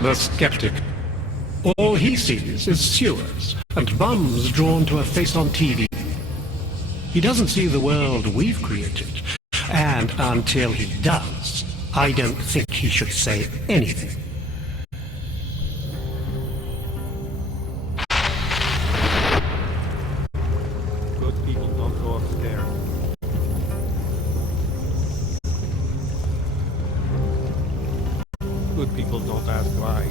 The skeptic. All he sees is sewers and bums drawn to a face on TV. He doesn't see the world we've created. And until he does, I don't think he should say anything. Good people don't go upstairs. Good people don't ask why.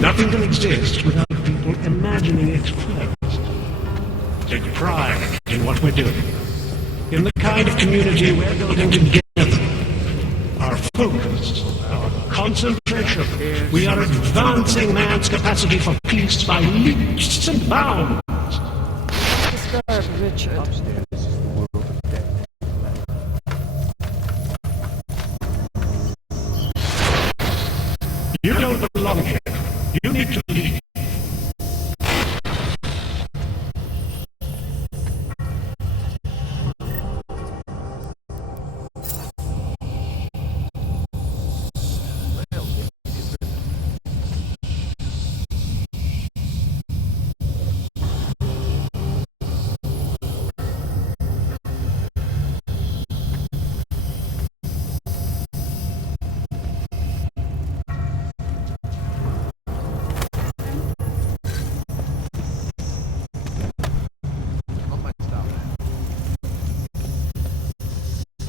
Nothing can exist without people imagining it first. Take pride in what we're doing, in the kind of community we're building together. Our focus, our concentration. We are advancing man's capacity for peace by leaps and bounds. Disturb Richard. Upstairs is the world of death. You don't belong here. You need to leave.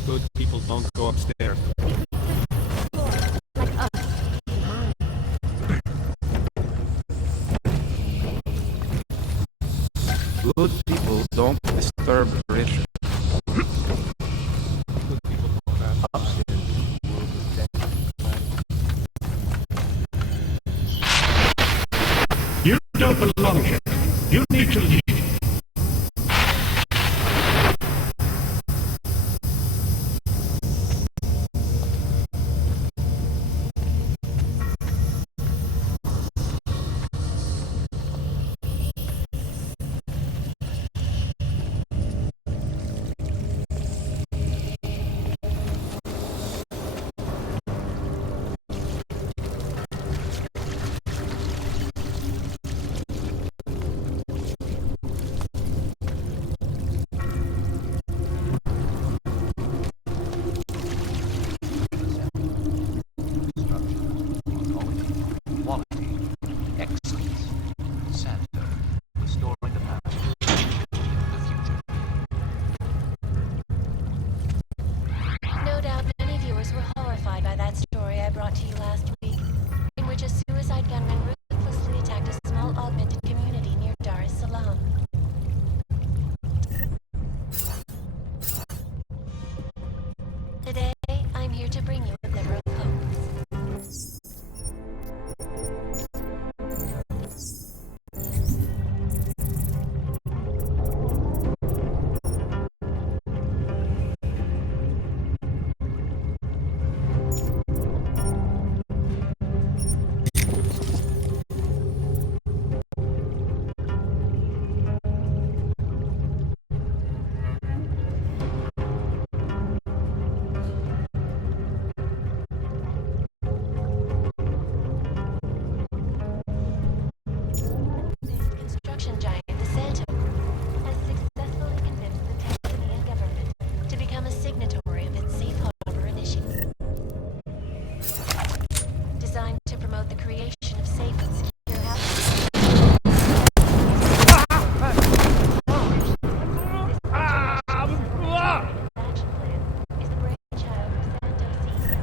Good people don't go upstairs. Like us. Good people don't disturb Richard. Good people don't ask upstairs is the world of death. You don't belong here. You need to leave. No doubt many viewers were horrified by that story I brought to you last week, in which a suicide gunman ruthlessly attacked a small augmented community near Dar es Salaam. Today, I'm here to bring you a glimmer of hope. Construction giant DeSanto has successfully convinced the Tanzanian government to become a signatory of its safe harbor initiative, designed to promote the creation of safe and secure housing. Action plan is the brainchild of Santo CEO,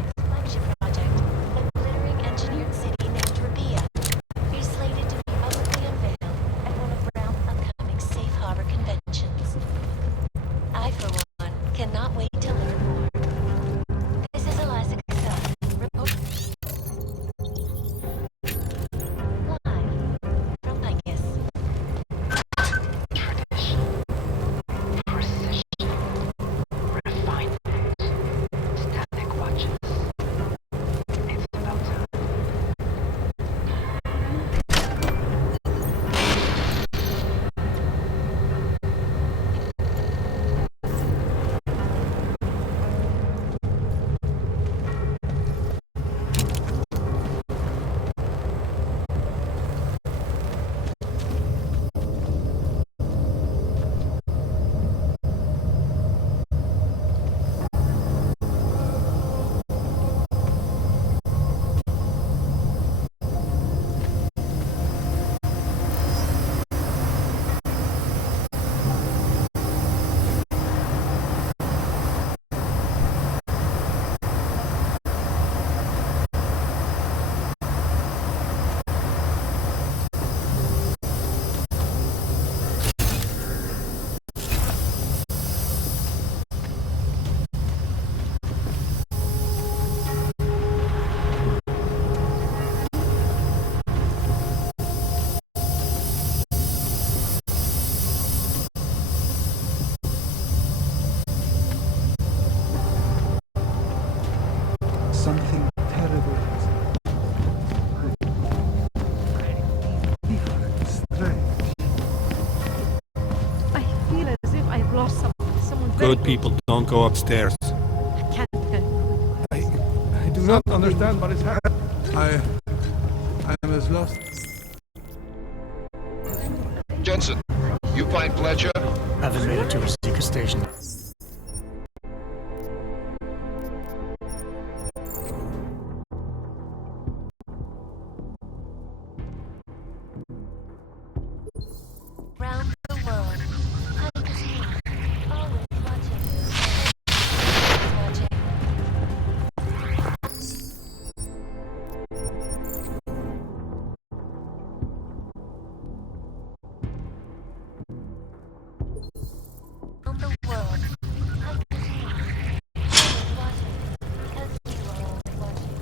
its flagship project, a glittering engineered city named Rabia, is slated to be publicly unveiled at one of Brown's upcoming safe harbor conventions. I, for one, cannot wait to learn more. This is Eliza Casella, Good people don't go upstairs. I can't tell you. I do not understand what is happening. I am as lost. Jensen, you find Fletcher? Haven't made it to a Zika station. Round the world. Like a snake. Always watching. Always watching. Round the world. Like a snake. Always watching. Because you are always watching.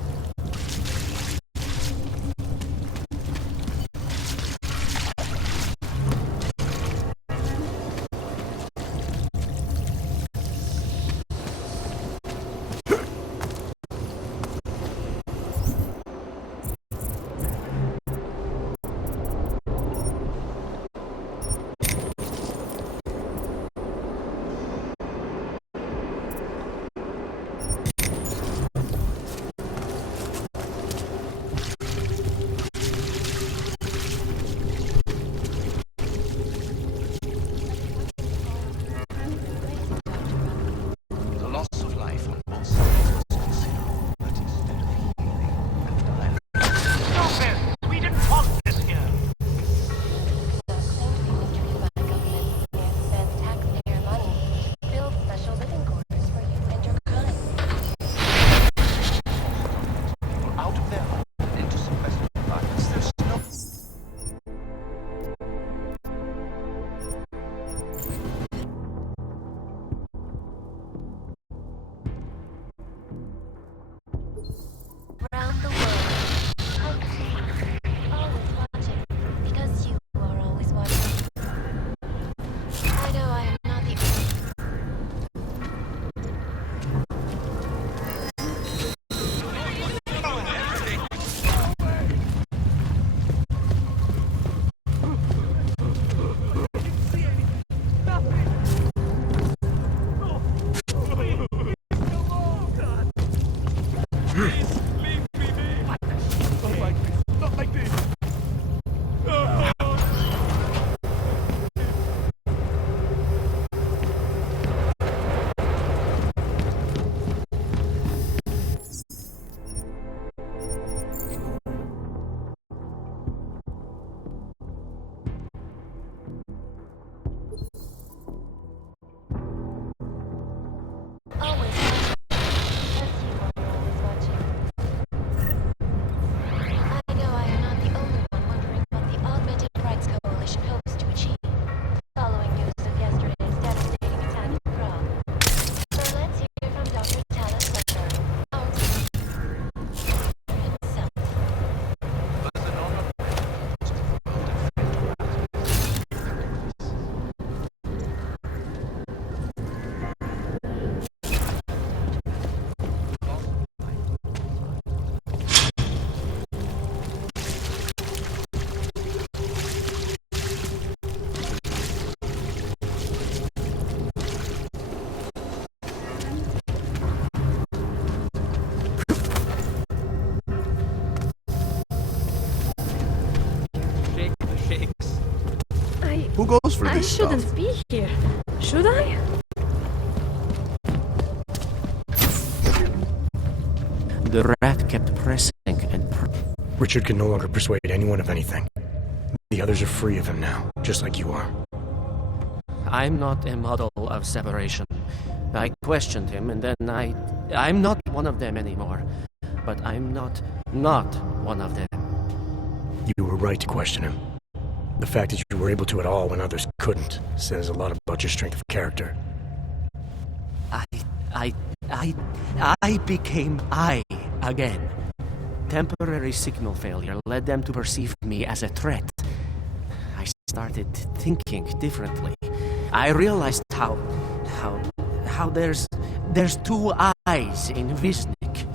The loss of life on both sides was considerable, but instead of healing and violence, Stop it! We didn't want this here! Seem to be mistreated by the government and spend taxpayer money to build special living quarters for you and your kind. people out of their home and into suppressed violence. There's no... Round the world. Like a snake. Always watching. Because you are always watching. I know I am not the always watching. Because you are always watching. I know I am not the only one wondering what the Augmented Rights Coalition hopes to achieve, following news of yesterday's devastating attack in Prague. So let's hear from Dr. Talis Fletcher, our himself. But the normal rest of the world and Shake the shakes. Who goes for I this shouldn't stuff? be here. Should I? The rat kept pressing and Richard can no longer persuade anyone of anything. The others are free of him now, just like you are. I'm not a model of separation. I questioned him, and then I'm not one of them anymore. But I'm not one of them. You were right to question him. The fact that you were able to at all when others couldn't says a lot about your strength of character. I became I again. Temporary signal failure led them to perceive me as a threat. I started thinking differently. I realized how there's two eyes in Wisnik.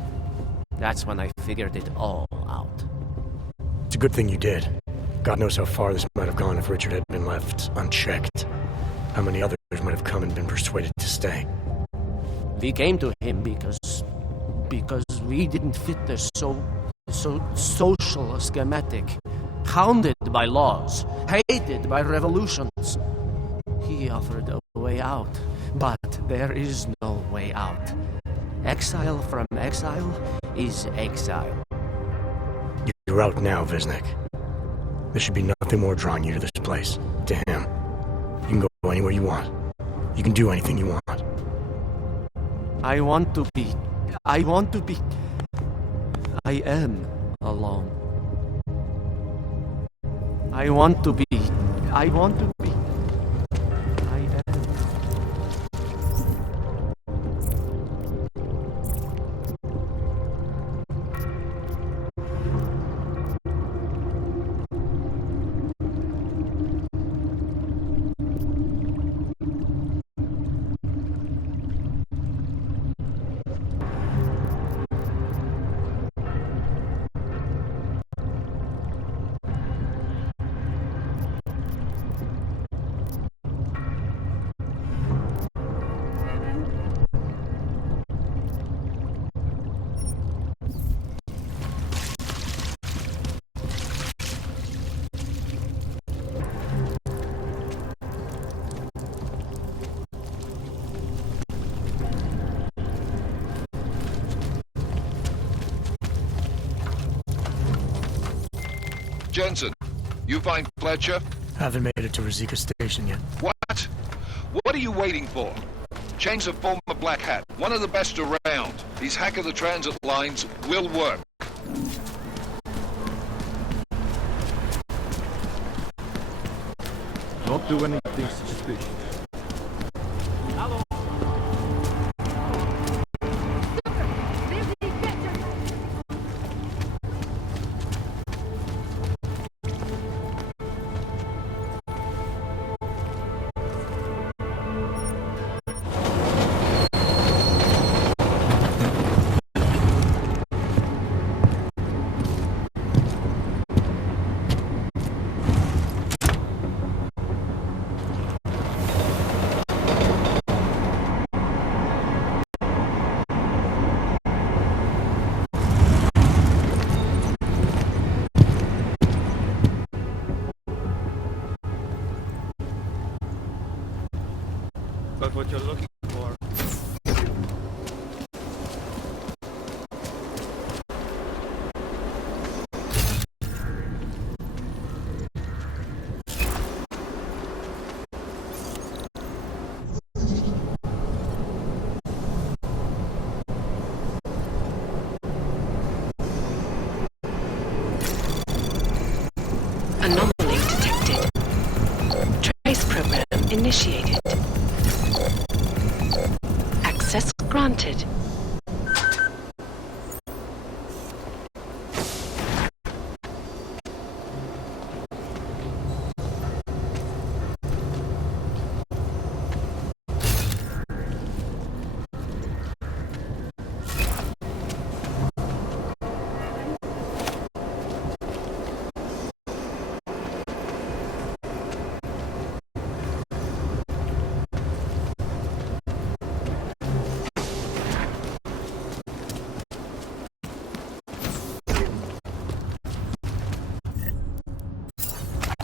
That's when I figured it all out. It's a good thing you did. God knows how far this might have gone if Richard had been left unchecked. How many others might have come and been persuaded to stay? We came to him because we didn't fit the so social schematic, hounded by laws, hated by revolutions. He offered a way out, but there is no way out. Exile from exile is exile. You're out now, Viznek. There should be nothing more drawing you to this place, to him. You can go anywhere you want. You can do anything you want. I am alone. I want to be. I am. Jensen, you find Fletcher? Haven't made it to Rosika Station yet. What? What are you waiting for? Chain's a former Black Hat, one of the best around. His hack of the transit lines will work. Don't do anything suspicious. Got what you're looking for. Anomaly detected. Trace program initiated. Access granted.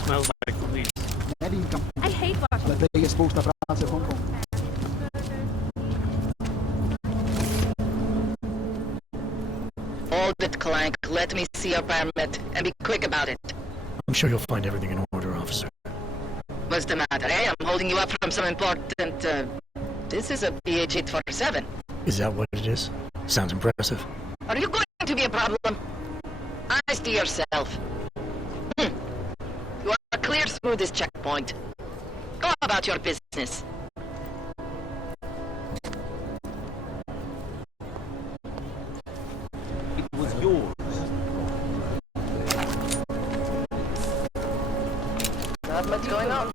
Smells like police. I hate Washington. Hold it, Clank. Let me see your permit, and be quick about it. I'm sure you'll find everything in order, officer. What's the matter, eh? I'm holding you up from some important, This is a PH-847. Is that what it is? Sounds impressive. Are you going to be a problem? Honest to yourself. You are clear through this checkpoint. Go about your business. It was yours. Not much going on.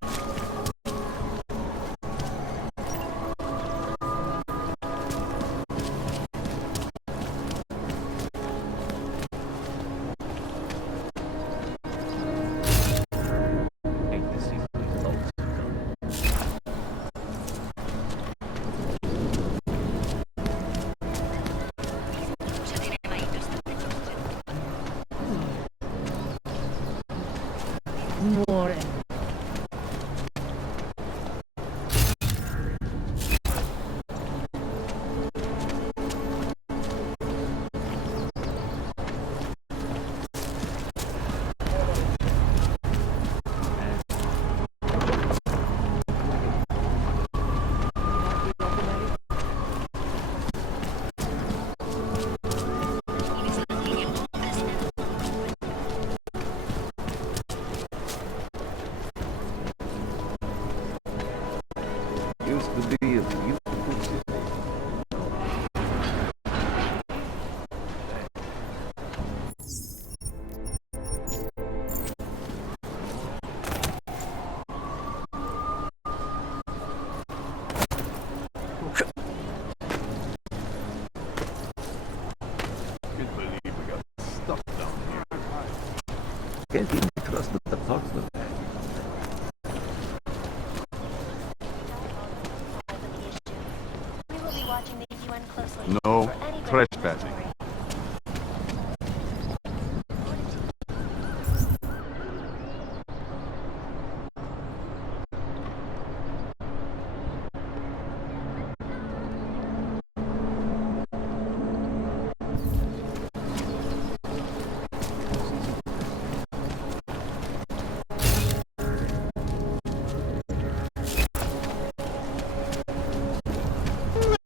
used to be a beautiful city. Can't believe we got stuck down here. Can't even trust the apartment. We will be watching the UN closely. No for any trespassing.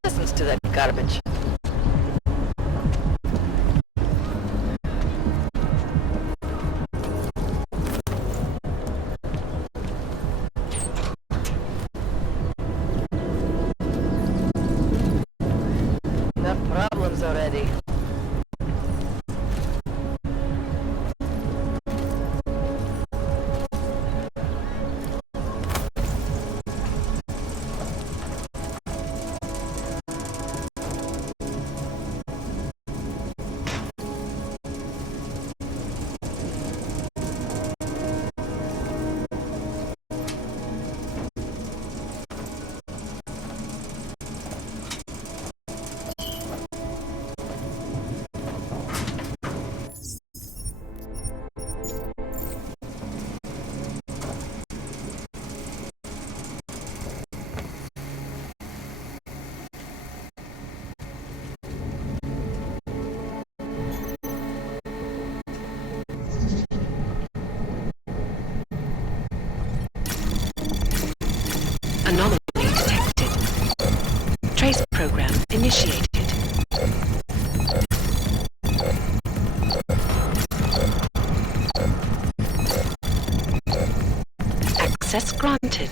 Listens to that garbage. Enough problems already. Anomaly detected. Trace program initiated. Access granted.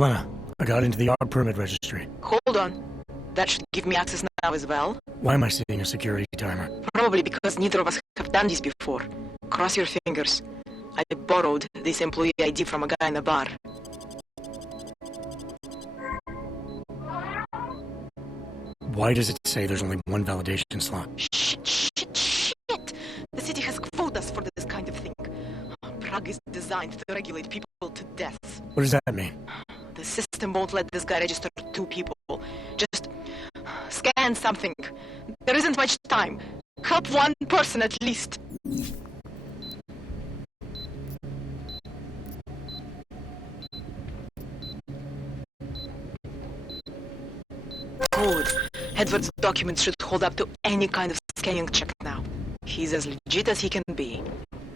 Lena, I got into the art permit registry. Hold on. That should give me access now as well. Why am I seeing a security timer? Probably because neither of us have done this before. Cross your fingers. I borrowed this employee ID from a guy in a bar. Why does it say there's only one validation slot? Shit! The city has quotas for this kind of thing. Prague is designed to regulate people to death. What does that mean? The system won't let this guy register 2 people. Just scan something. There isn't much time. Help one person at least. Good. Edward's documents should hold up to any kind of scanning check now. He's as legit as he can be,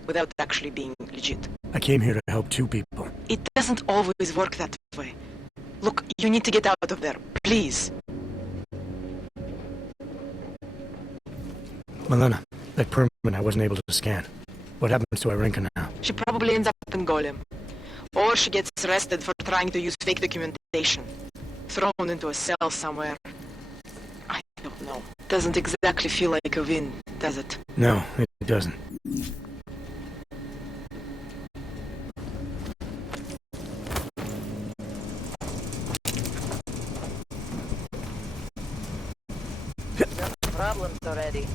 without actually being legit. I came here to help 2 people. It doesn't always work that way. Look, you need to get out of there, please. Milena, that permit I wasn't able to scan. What happens to Irenka now? She probably ends up in Golem. Or she gets arrested for trying to use fake documentation. Thrown into a cell somewhere. I don't know. Doesn't exactly feel like a win, does it? No, it doesn't. Problems already.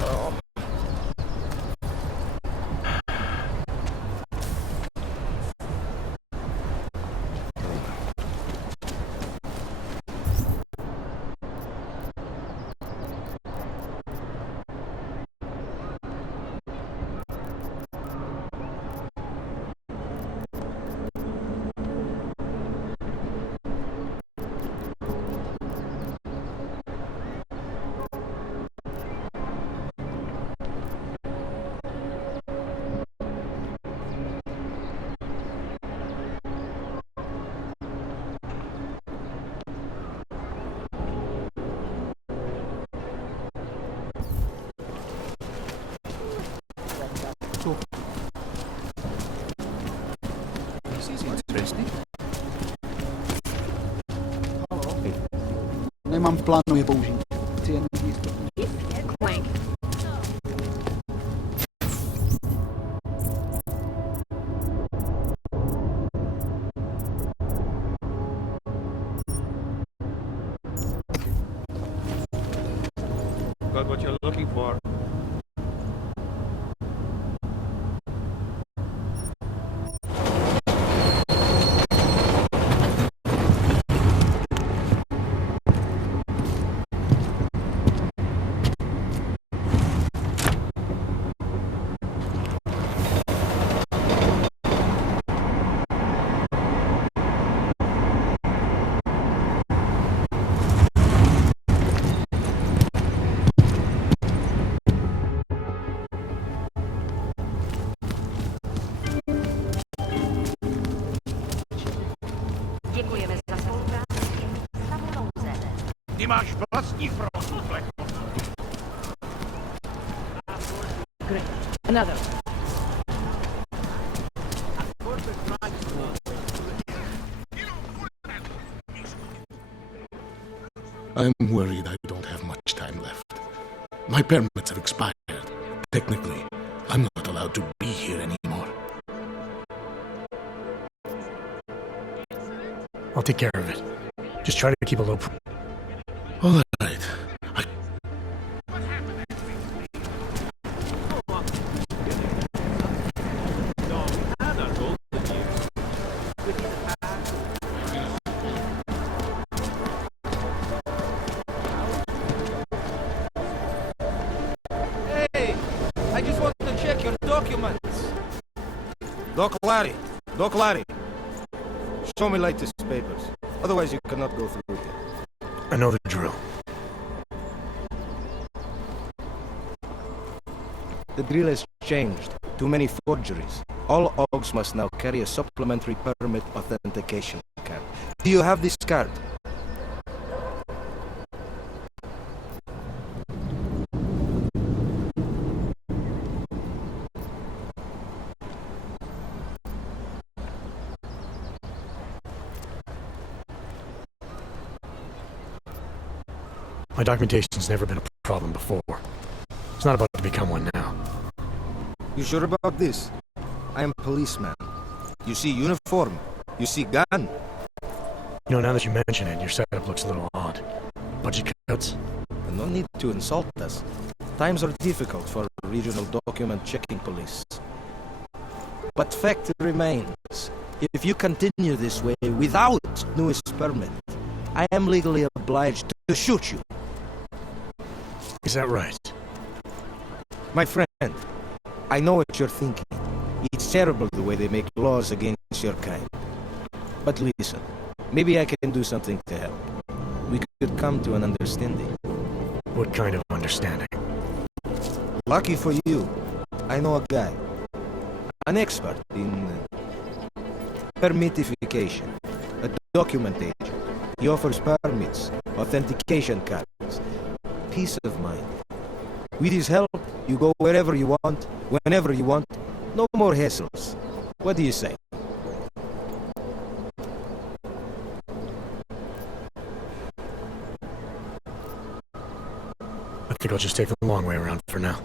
Oh. This is interesting. Nemám v plánu je použít. Chci jen jistotu. Clank. Got what you're looking for. Děkujeme za spolupráci. Ty máš vlastní proslech. Another. I'm worried I don't have much time left. My permits have expired. Technically, I'm not allowed to be here anymore. I'll take care of it. Just try to keep a low All right. Hey, I just want to check your documents. Doc Larry. Show me latest papers. Otherwise you cannot go through here. I know the drill. The drill has changed. Too many forgeries. All OGs must now carry a supplementary permit authentication card. Do you have this card? My documentation's never been a problem before. It's not about to become one now. You sure about this? I am policeman. You see uniform. You see gun. You know, now that you mention it, your setup looks a little odd. Budget cuts? No need to insult us. Times are difficult for regional document checking police. But fact remains, if you continue this way without newest permit, I am legally obliged to shoot you. Is that right? My friend, I know what you're thinking. It's terrible the way they make laws against your kind. But listen, maybe I can do something to help. We could come to an understanding. What kind of understanding? Lucky for you, I know a guy. An expert in permitification. A document agent. He offers permits, authentication cards. Peace of mind. With his help, you go wherever you want, whenever you want. No more hassles. What do you say? I think I'll just take the long way around for now.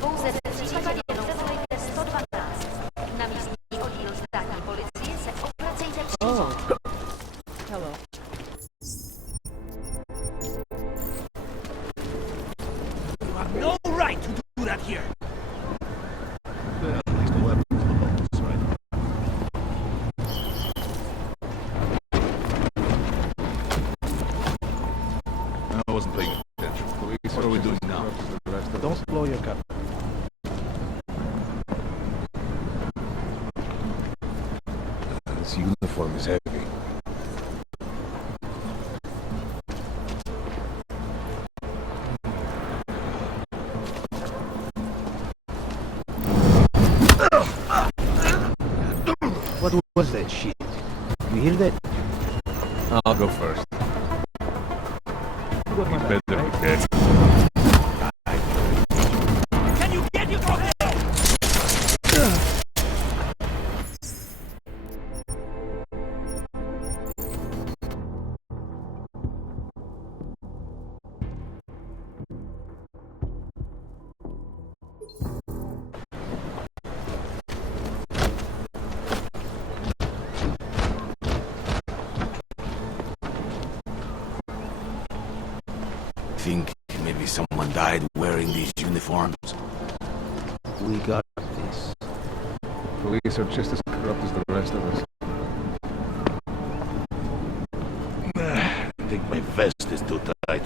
Pouze případě zavolejte 112. Na místní oddíl státní policie se obracejte přímo. Hello. You have no right to do that here. I wasn't paying attention. What are we doing now? Don't blow your cover. This uniform is heavy. What was that shit? You hear that? I'll go first. You better, okay? Can you get your dog there? Think maybe someone died wearing these uniforms? We got this. Police are just as corrupt as the rest of us. I think my vest is too tight.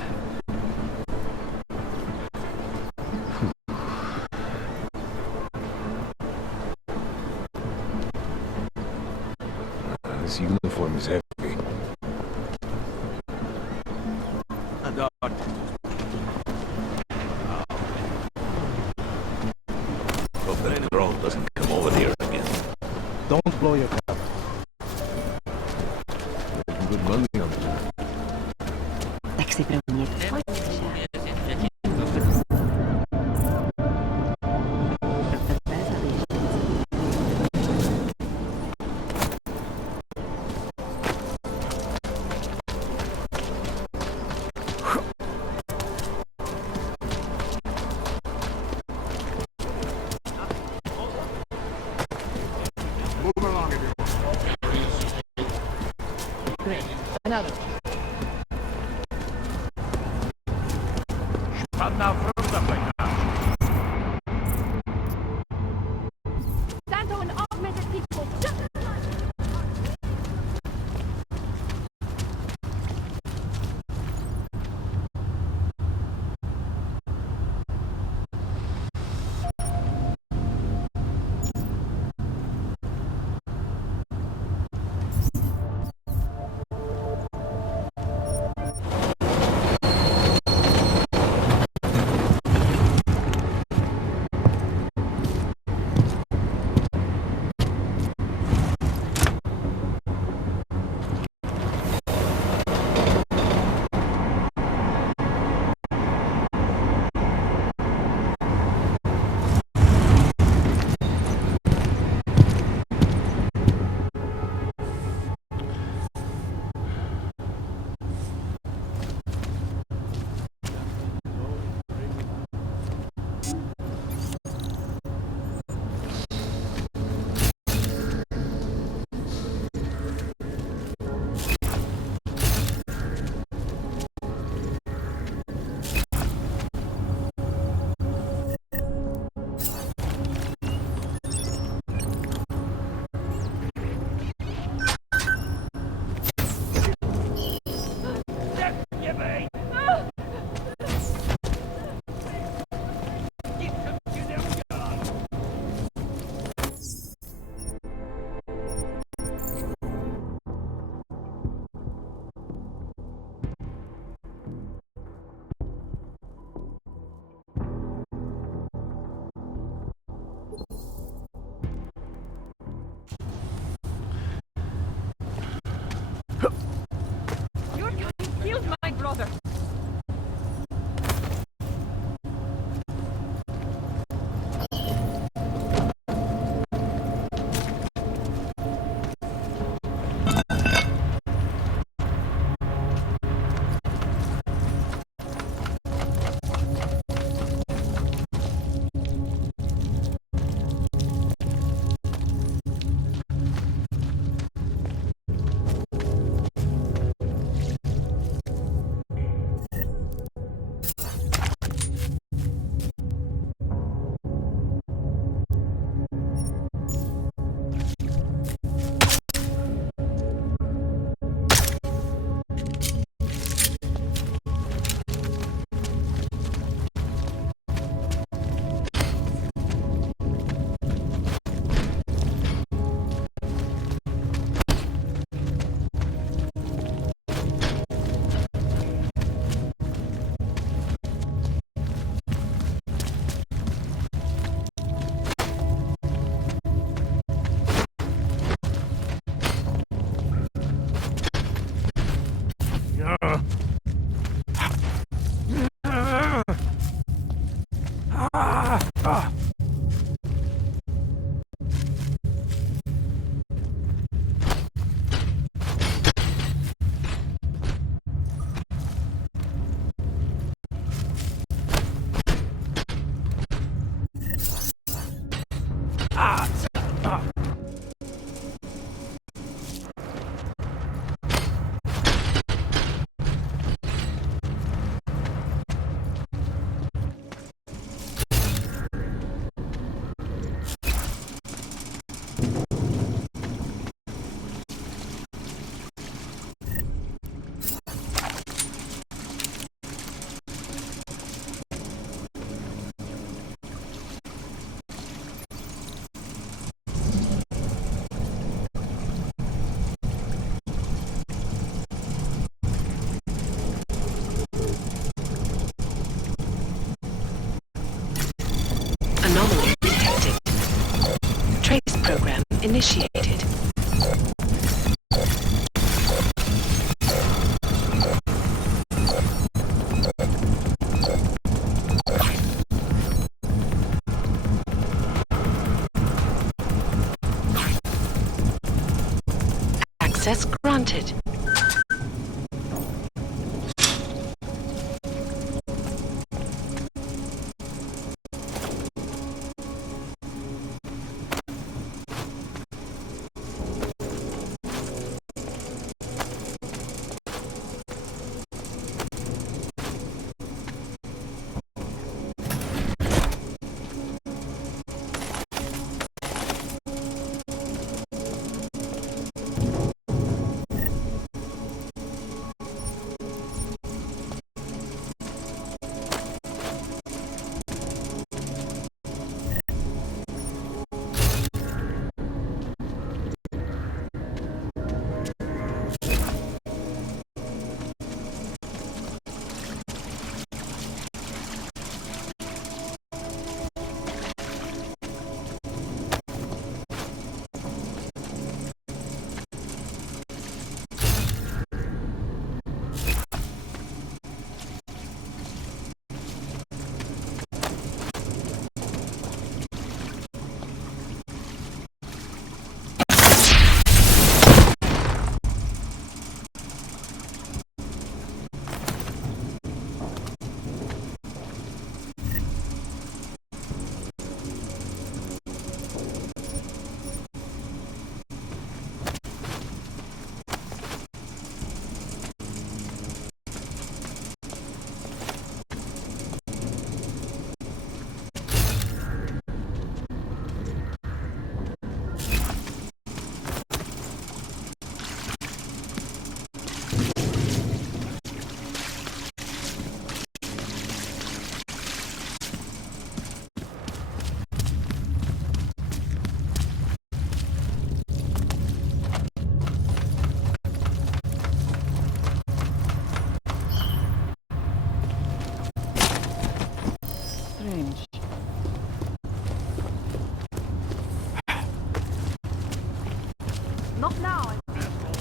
This uniform is heavy. Hope that girl doesn't come over here again. Don't blow your cover. Making good money on that. Tak si pro mě tvoje Żadna wroga wojna. Stand on augmented people. brother. Anomaly detected. Trace program initiated. Access granted. Strange. Not now, I'm being told.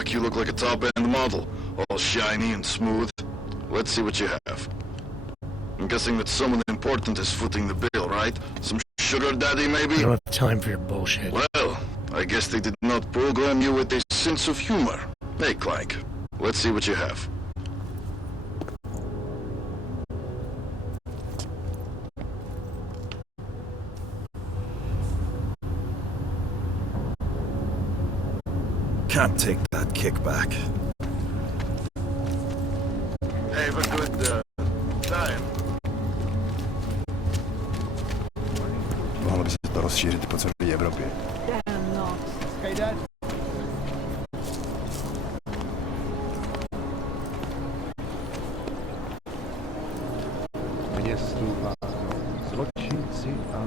Fuck, you look like a top-end model. All shiny and smooth. Let's see what you have. I'm guessing that someone important is footing the bill, right? Some sugar daddy, maybe? I don't have time for your bullshit. Well, I guess they did not program you with a sense of humor. Hey, Clank. Let's see what you have. Can't take that kickback. Have a good, time. Mohlo by se to rozšířit po celé Evropě. Damn not. Skydad. Městu a zločinci a...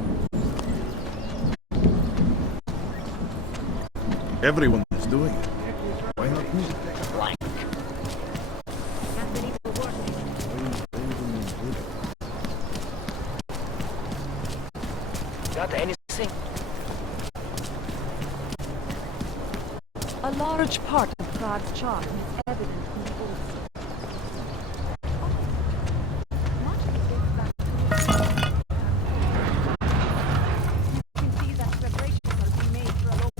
Everyone is doing it. Why not me? Got anything? A large part of Prague's charm is evident in the books. Much of this back. You can see that preparations are being made for a local.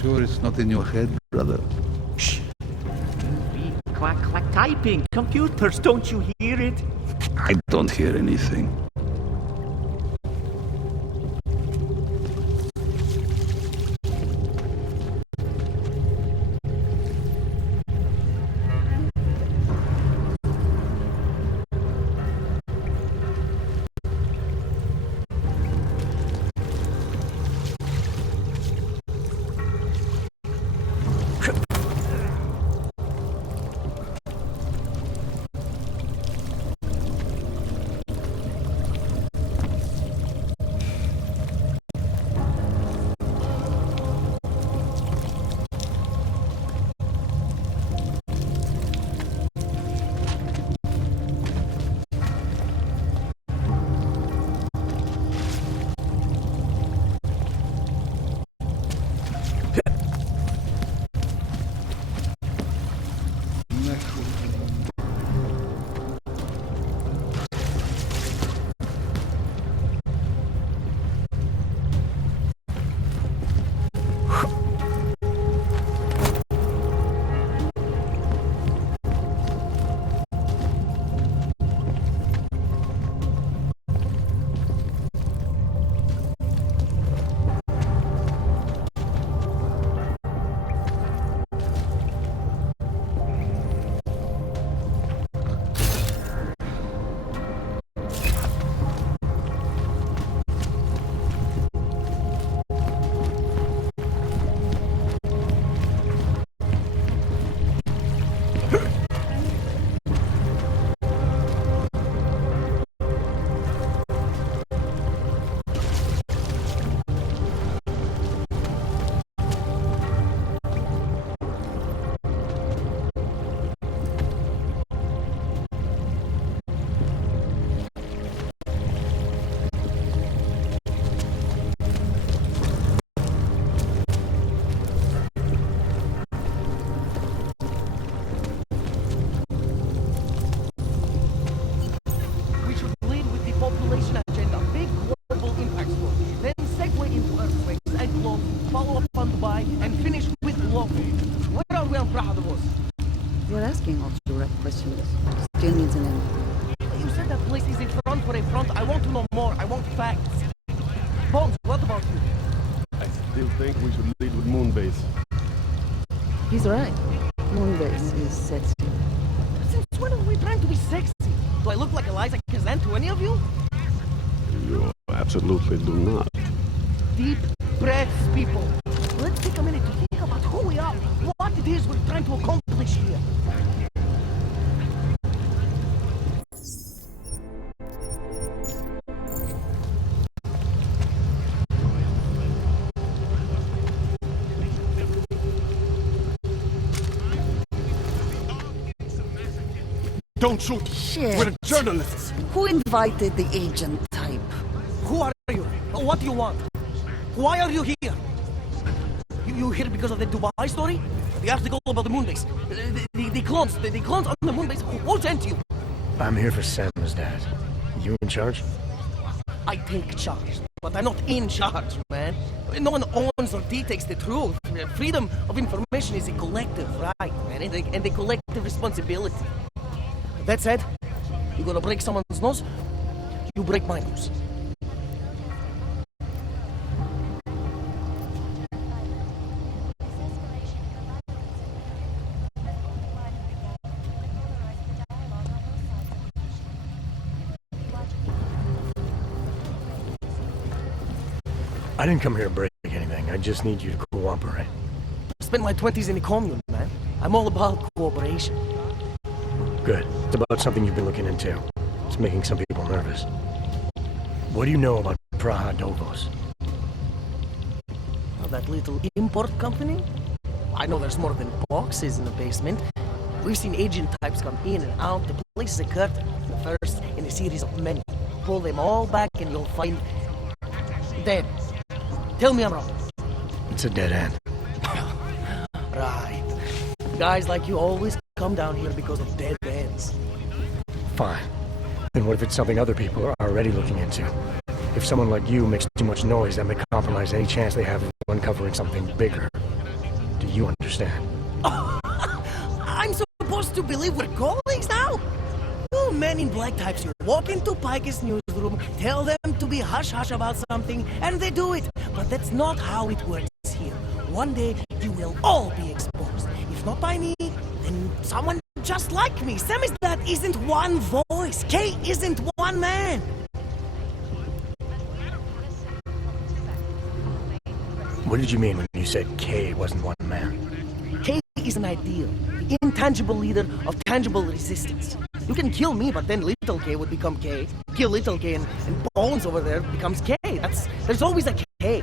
Sure it's not in your head, brother? Shh. Be clack, clack typing. Computers, don't you hear it? I don't hear anything. You're asking all direct questions. Still needs an end. You said that place is a front for a front. I want to know more. I want facts. Bones, what about you? I still think we should lead with Moonbase. He's right. Moonbase is sexy. Since when are we trying to be sexy? Do I look like Eliza Kazan to any of you? You absolutely do not. Deep breaths, people. Let's take a minute to think about who we are, what it is we're trying to accomplish here. Don't shoot! Shit. We're journalists! Who invited the agent type? Who are you? What do you want? Why are you here? You here because of the Dubai story? The article about the Moonbase? The clones on the Moonbase? Who sent you? I'm here for Sam's dad. You in charge? I take charge, but I'm not in charge, man. No one owns or dictates the truth. Freedom of information is a collective right, man, and a collective responsibility. That said, you gonna break someone's nose, you break my nose. I didn't come here to break anything. I just need you to cooperate. I spent my 20s in the commune, man. I'm all about cooperation. Good. It's about something you've been looking into. It's making some people nervous. What do you know about Praha Dovos? Oh, that little import company? I know there's more than boxes in the basement. We've seen agent types come in and out. The place is a curtain. The first in a series of many. Pull them all back and you'll find... dead. Tell me I'm wrong. It's a dead end. Right. Guys like you always come down here because of dead ends. Fine. Then what if it's something other people are already looking into? If someone like you makes too much noise, that may compromise any chance they have of uncovering something bigger. Do you understand? I'm supposed supposed to believe we're colleagues now? You men in black types, you walk into Pike's newsroom, tell them to be hush-hush about something, and they do it. But that's not how it works here. One day, you will all be exposed. If not by me, then someone just like me. Samizdat isn't one voice. K isn't one man. What did you mean when you said K wasn't one man? K is an ideal, the intangible leader of tangible resistance. You can kill me, but then little K would become K. Kill little K and Bones over there becomes K. There's always a K.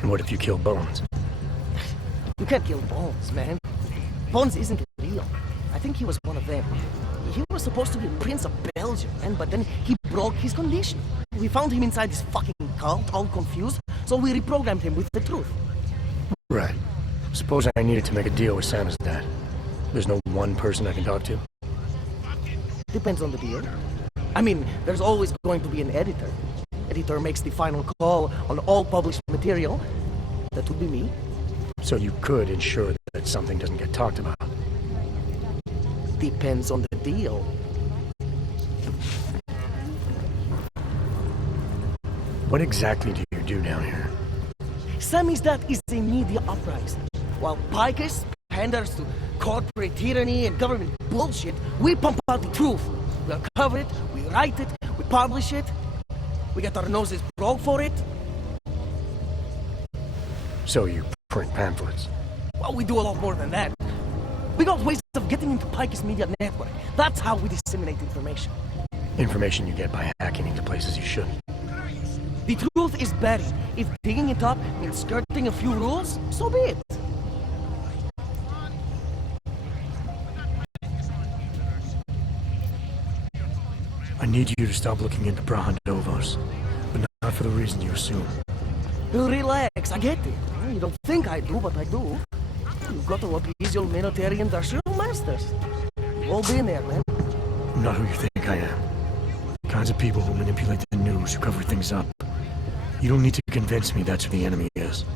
And what if you kill Bones? You can't kill Bones, man. Bones isn't real. I think he was one of them. He was supposed to be Prince of Belgium, man, but then he broke his condition. We found him inside this fucking cult, all confused, so we reprogrammed him with the truth. Right. Suppose I needed to make a deal with Samizdat. There's no one person I can talk to? Depends on the deal. I mean, there's always going to be an editor. Editor makes the final call on all published material. That would be me. So you could ensure that something doesn't get talked about? Depends on the deal. What exactly do you do down here? Samizdat is a media uprising. While Picus panders to corporate tyranny and government bullshit, we pump out the truth. We uncover it, we write it, we publish it. We get our noses broke for it. So you print pamphlets? Well, we do a lot more than that. We got ways of getting into Picus media network. That's how we disseminate information. Information you get by hacking into places you shouldn't. The truth is buried. If digging it up means skirting a few rules, so be it. I need you to stop looking into Brahandovos, but not for the reason you assume. Relax, I get it. You don't think I do, but I do. You've got to appease your military industrial masters. You've all been there, man. I'm not who you think I am. The kinds of people who manipulate the news, who cover things up. You don't need to convince me that's who the enemy is.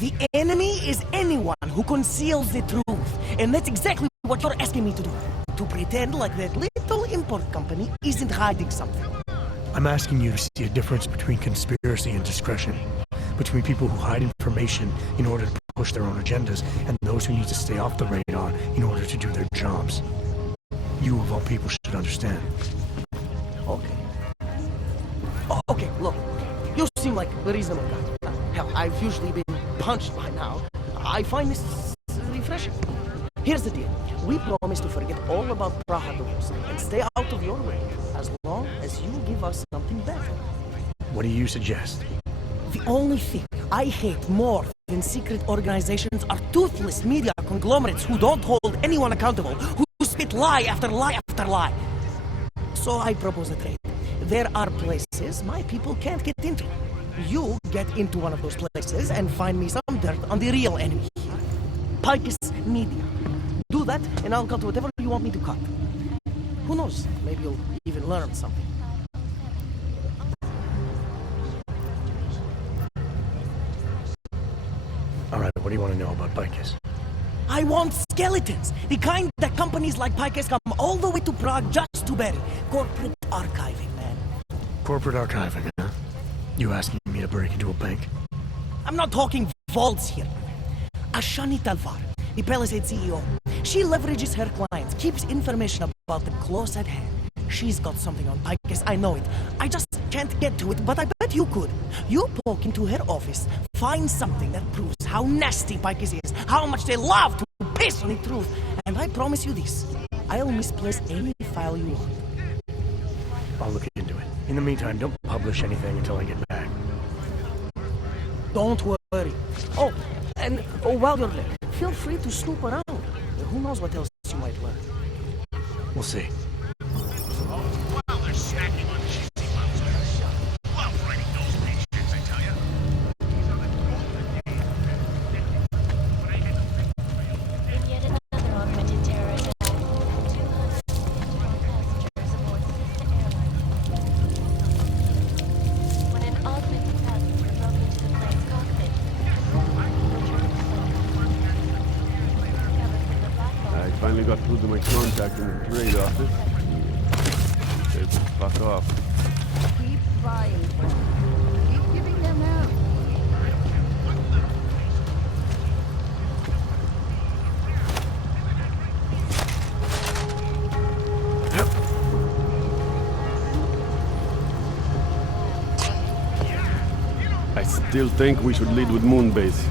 The enemy is anyone who conceals the truth. And that's exactly what you're asking me to do. To pretend like that little import company isn't hiding something. I'm asking you to see a difference between conspiracy and discretion. Between people who hide information in order to push their own agendas, and those who need to stay off the radar in order to do their jobs. You, of all people, should understand. Okay. Oh, okay, look. You seem like a reasonable guy. Hell, I've usually been punched by now. I find this refreshing. Here's the deal. We promise to forget all about Brahandovos and stay out of your way, as long as you give us something better. What do you suggest? The only thing I hate more than secret organizations are toothless media conglomerates who don't hold anyone accountable, who spit lie after lie after lie. So I propose a trade. There are places my people can't get into. You get into one of those places and find me some dirt on the real enemy here. Picus Media. Do that, and I'll cut whatever you want me to cut. Who knows? Maybe you'll even learn something. Alright, what do you want to know about Picus? I want skeletons! The kind that companies like Picus come all the way to Prague just to bury. Corporate archiving, man. Corporate archiving, huh? You asking me to break into a bank? I'm not talking vaults here. Ashani Talvar, the Palisade CEO. She leverages her clients, keeps information about them close at hand. She's got something on Picus, I know it. I just can't get to it, but I bet you could. You poke into her office, find something that proves how nasty Picus is, how much they love to piss on the truth, and I promise you this, I'll misplace any file you want. I'll look into it. In the meantime, don't publish anything until I get back. Don't worry. Oh, and while you're there, feel free to snoop around. Who knows what else you might learn. We'll see. Well, they're snacking on cheesy buns. Love writing those patients, I tell you. In yet another augmented terror attack, 251 passengers aboard Sister Airlines. When an augmented passenger broke into the plane's cockpit, I finally got through to my contact in the trade office. They said fuck off. Keep trying. Keep giving them help. I still think we should lead with Moonbase.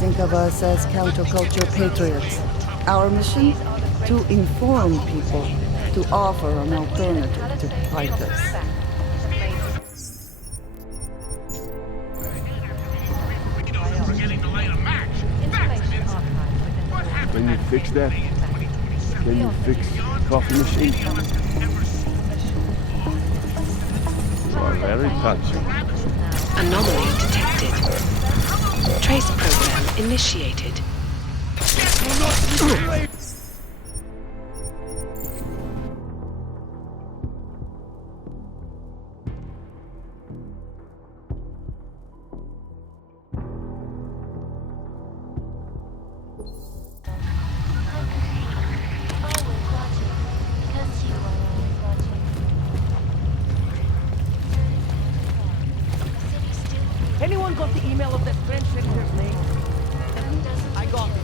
Think of us as counterculture patriots. Our mission? To inform people, to offer an alternative to fighters. When you fix that, then you fix coffee machine. You are very touching. Anomaly detected. Trace program initiated. Anyone got the email of that French senator's name? I got it.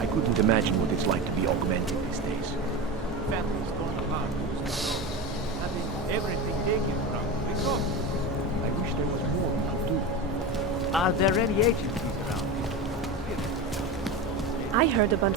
I couldn't imagine what it's like to be augmented these days. Families torn apart. Having everything taken from them. I wish there was more we could do. Are there any agencies around? I heard about...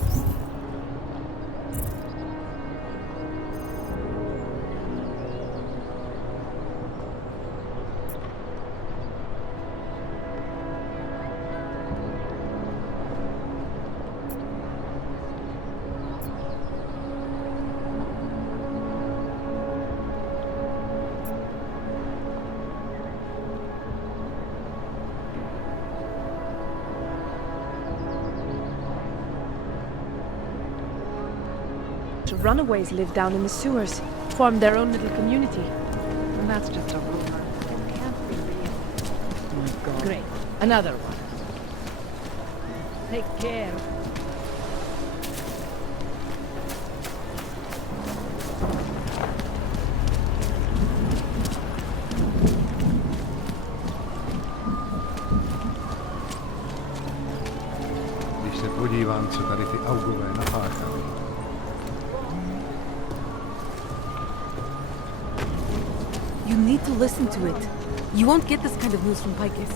Runaways live down in the sewers, form their own little community. And that's just a rumor. It can't be real. Oh my God. Great. Another one. Take care. Když se podívám, co tady ty augové napáchali. You need to listen to it. You won't get this kind of news from Pikes.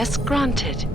Access granted.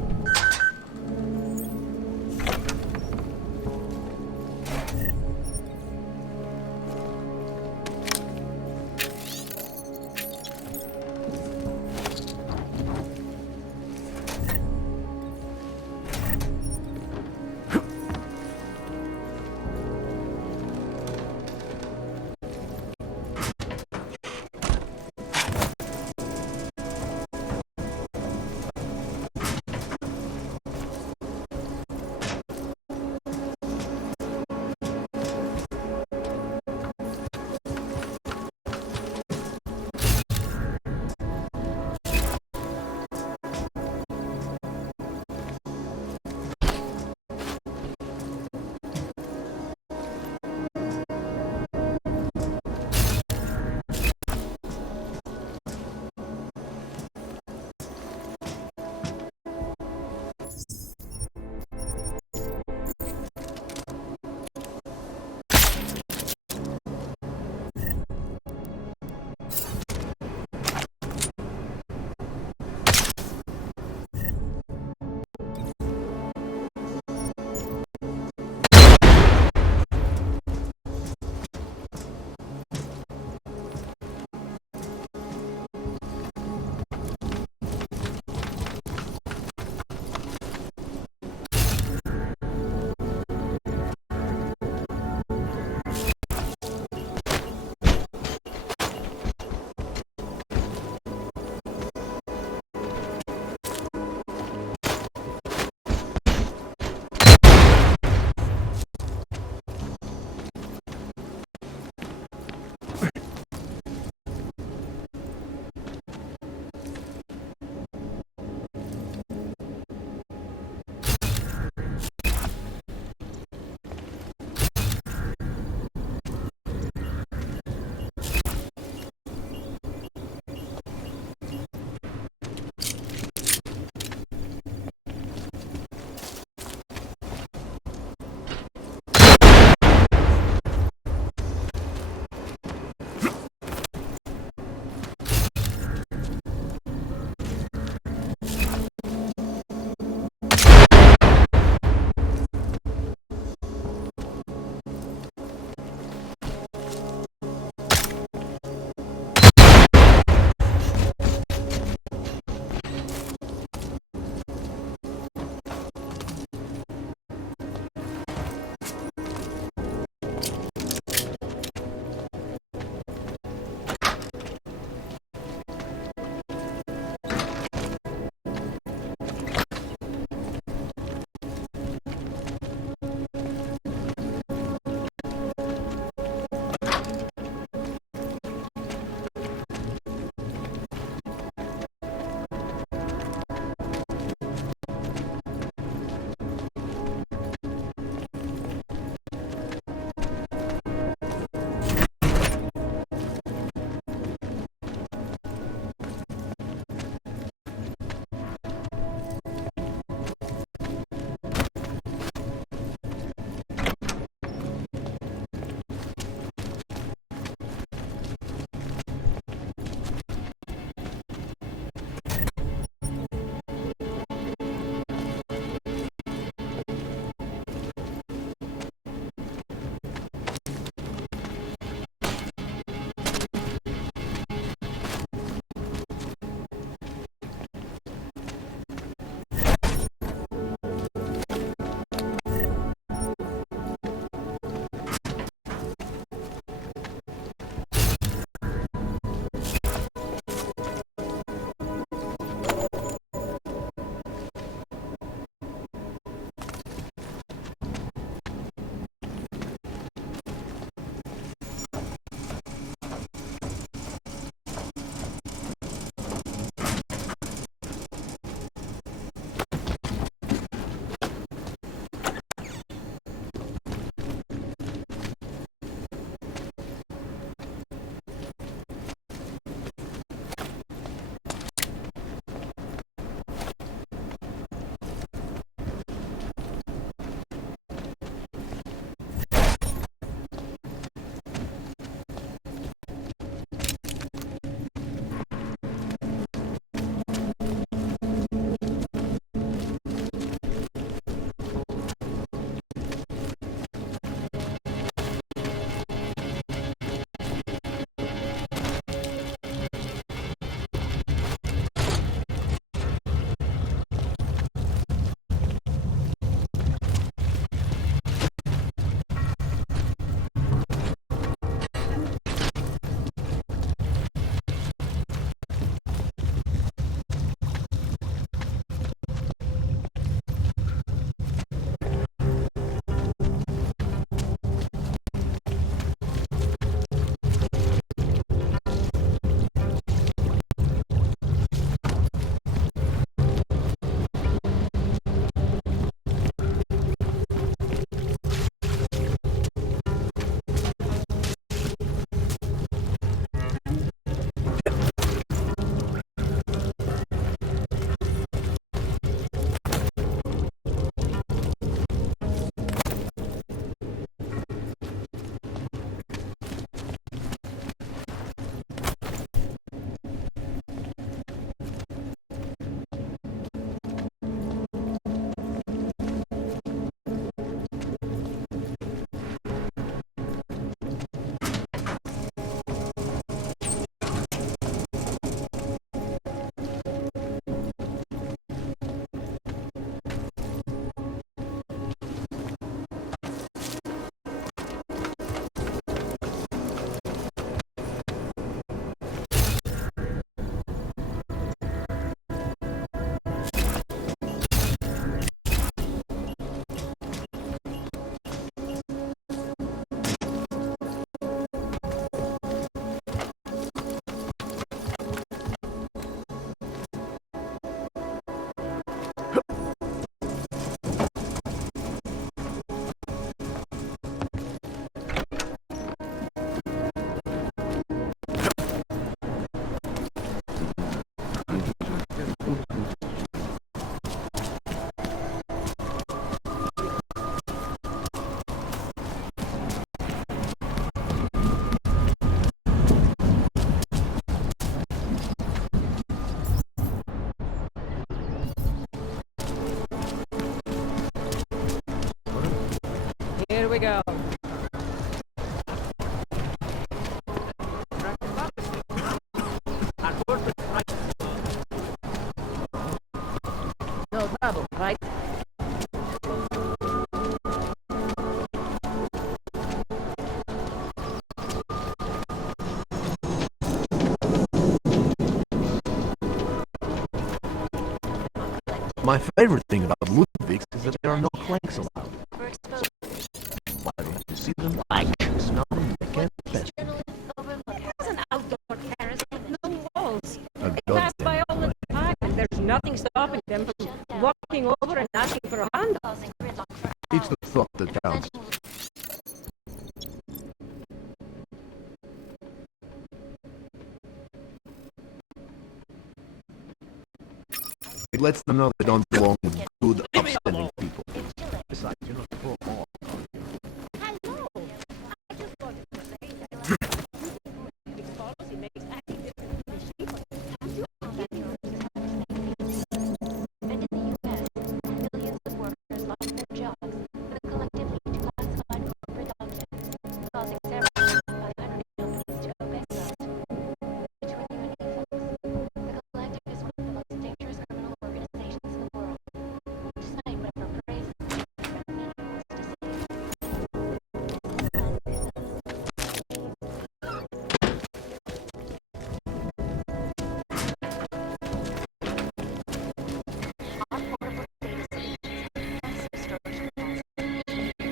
we go. No trouble, right? My favorite thing about Ludwig's is that there are no clanks allowed. Why do you have to see them? Like, smell them, they can't best. It's an outdoor terrace with no walls. A They pass by all the time. There's nothing stopping them from walking over and asking for a hand. It's the thought that counts. It lets them know they don't belong with good, upstanding people. Besides, you're not for all. Hello. I just wanted to say that this policy makes acting different from sheep. And in the U.S., millions of workers lost their jobs when collectively declassified corporate documents, causing several by hundred companies to go bankrupt. Between you and me, folks, the Collective is one of the most dangerous criminal organizations in the world. Despite whatever praise the media wants to say. Our portable data solutions have massive storage capacity,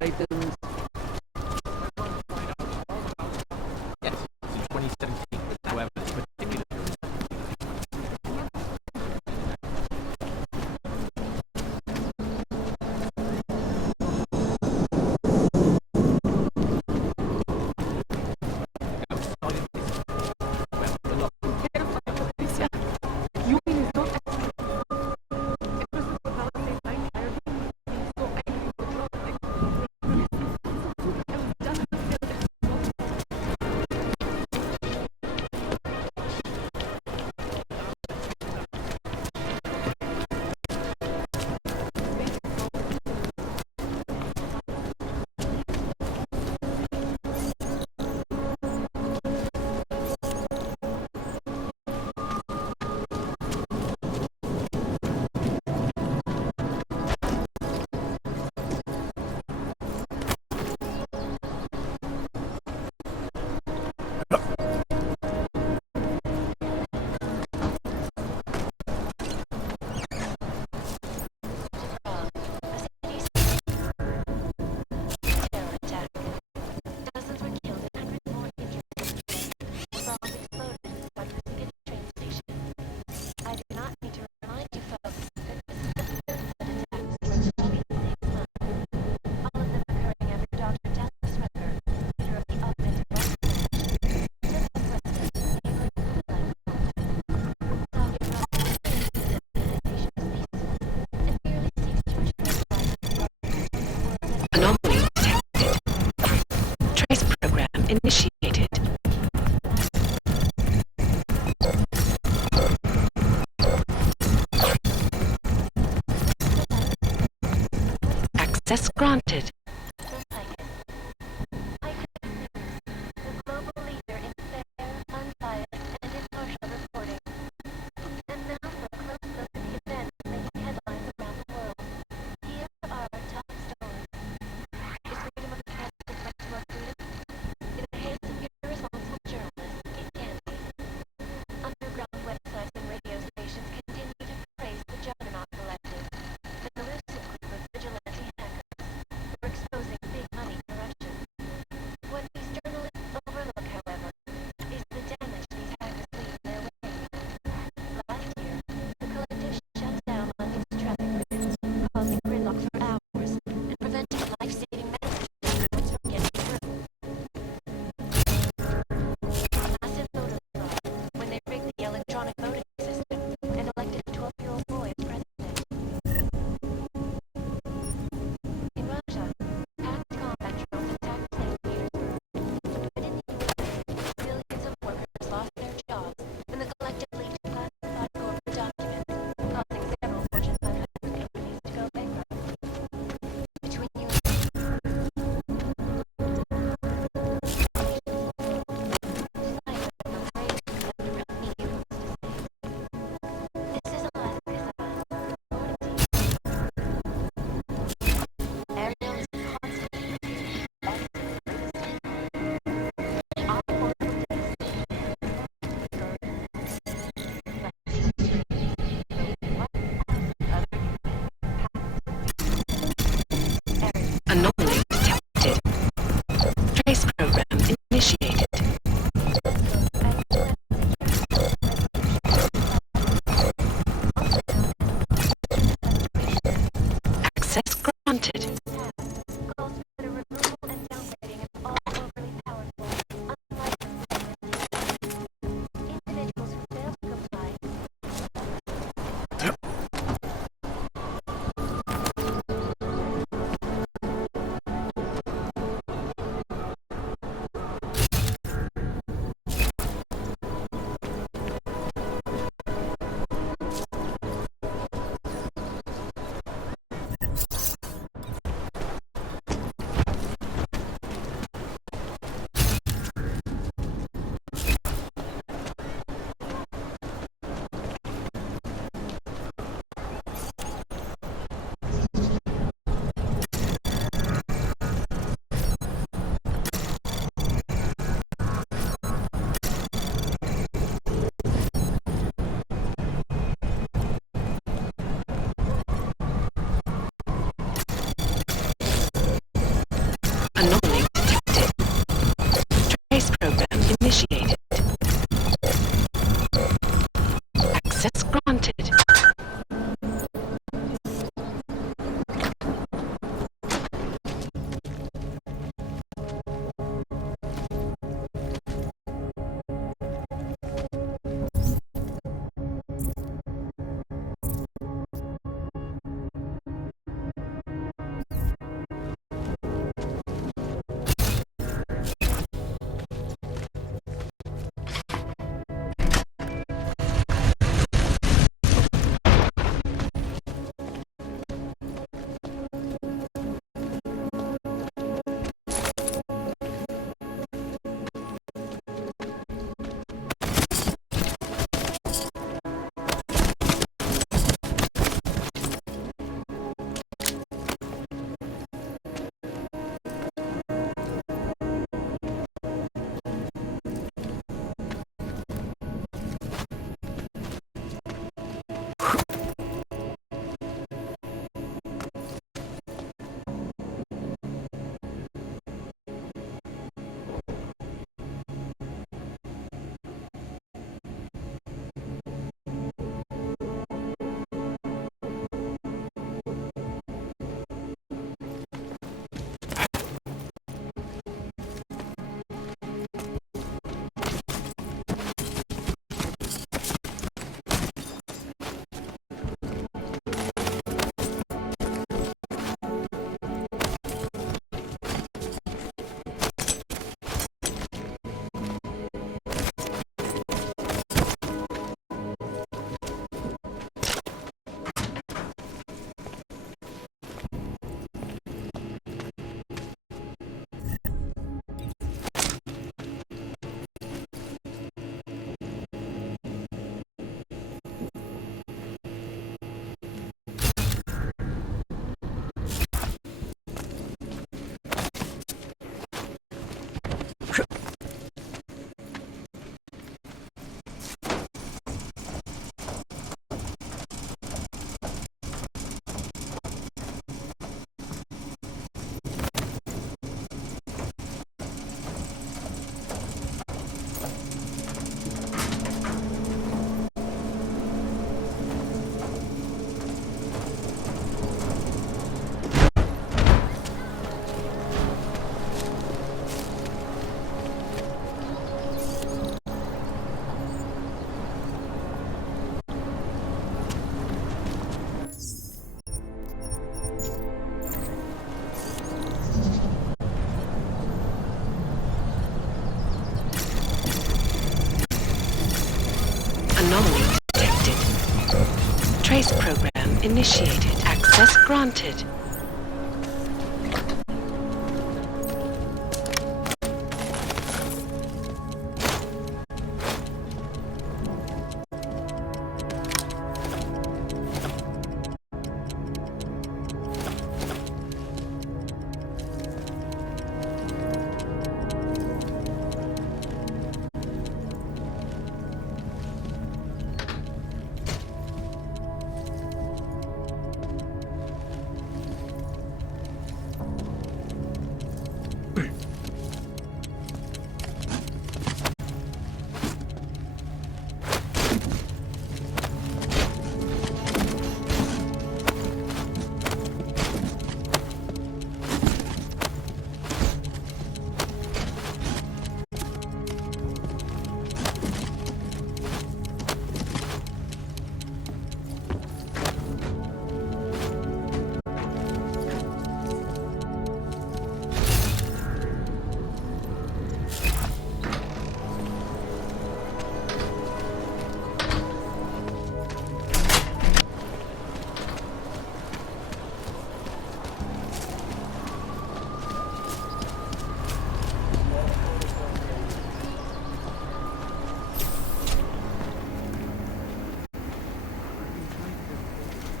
Items. Yes, in 2017, however, it's particularly. Access granted. Anomaly detected. Trace program initiated. Access granted. initiated. Access granted.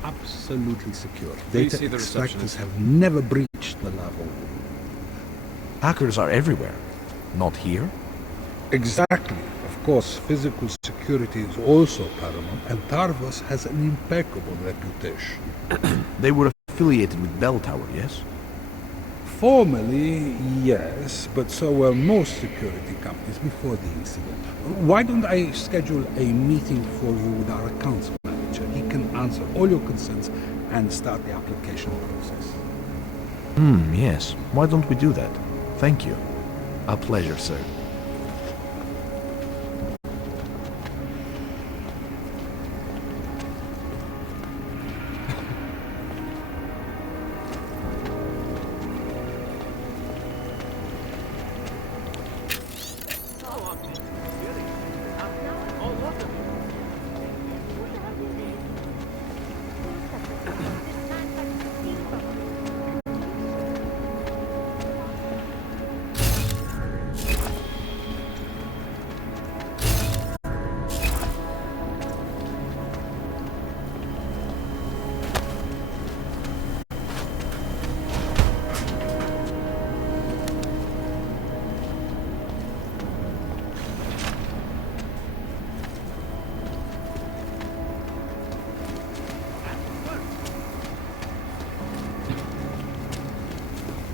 Absolutely secure. Please Data see the extractors receptionist. have never breached the level. Hackers are everywhere. Not here? Exactly. Of course, physical security is also paramount, and Tarvos has an impeccable reputation. They were affiliated with Bell Tower, yes? Formally, yes, but so were most security companies before the incident. Why don't I schedule a meeting for you with our accounts manager? He can answer all your concerns and start the application process. Yes. Why don't we do that? Thank you. A pleasure, sir.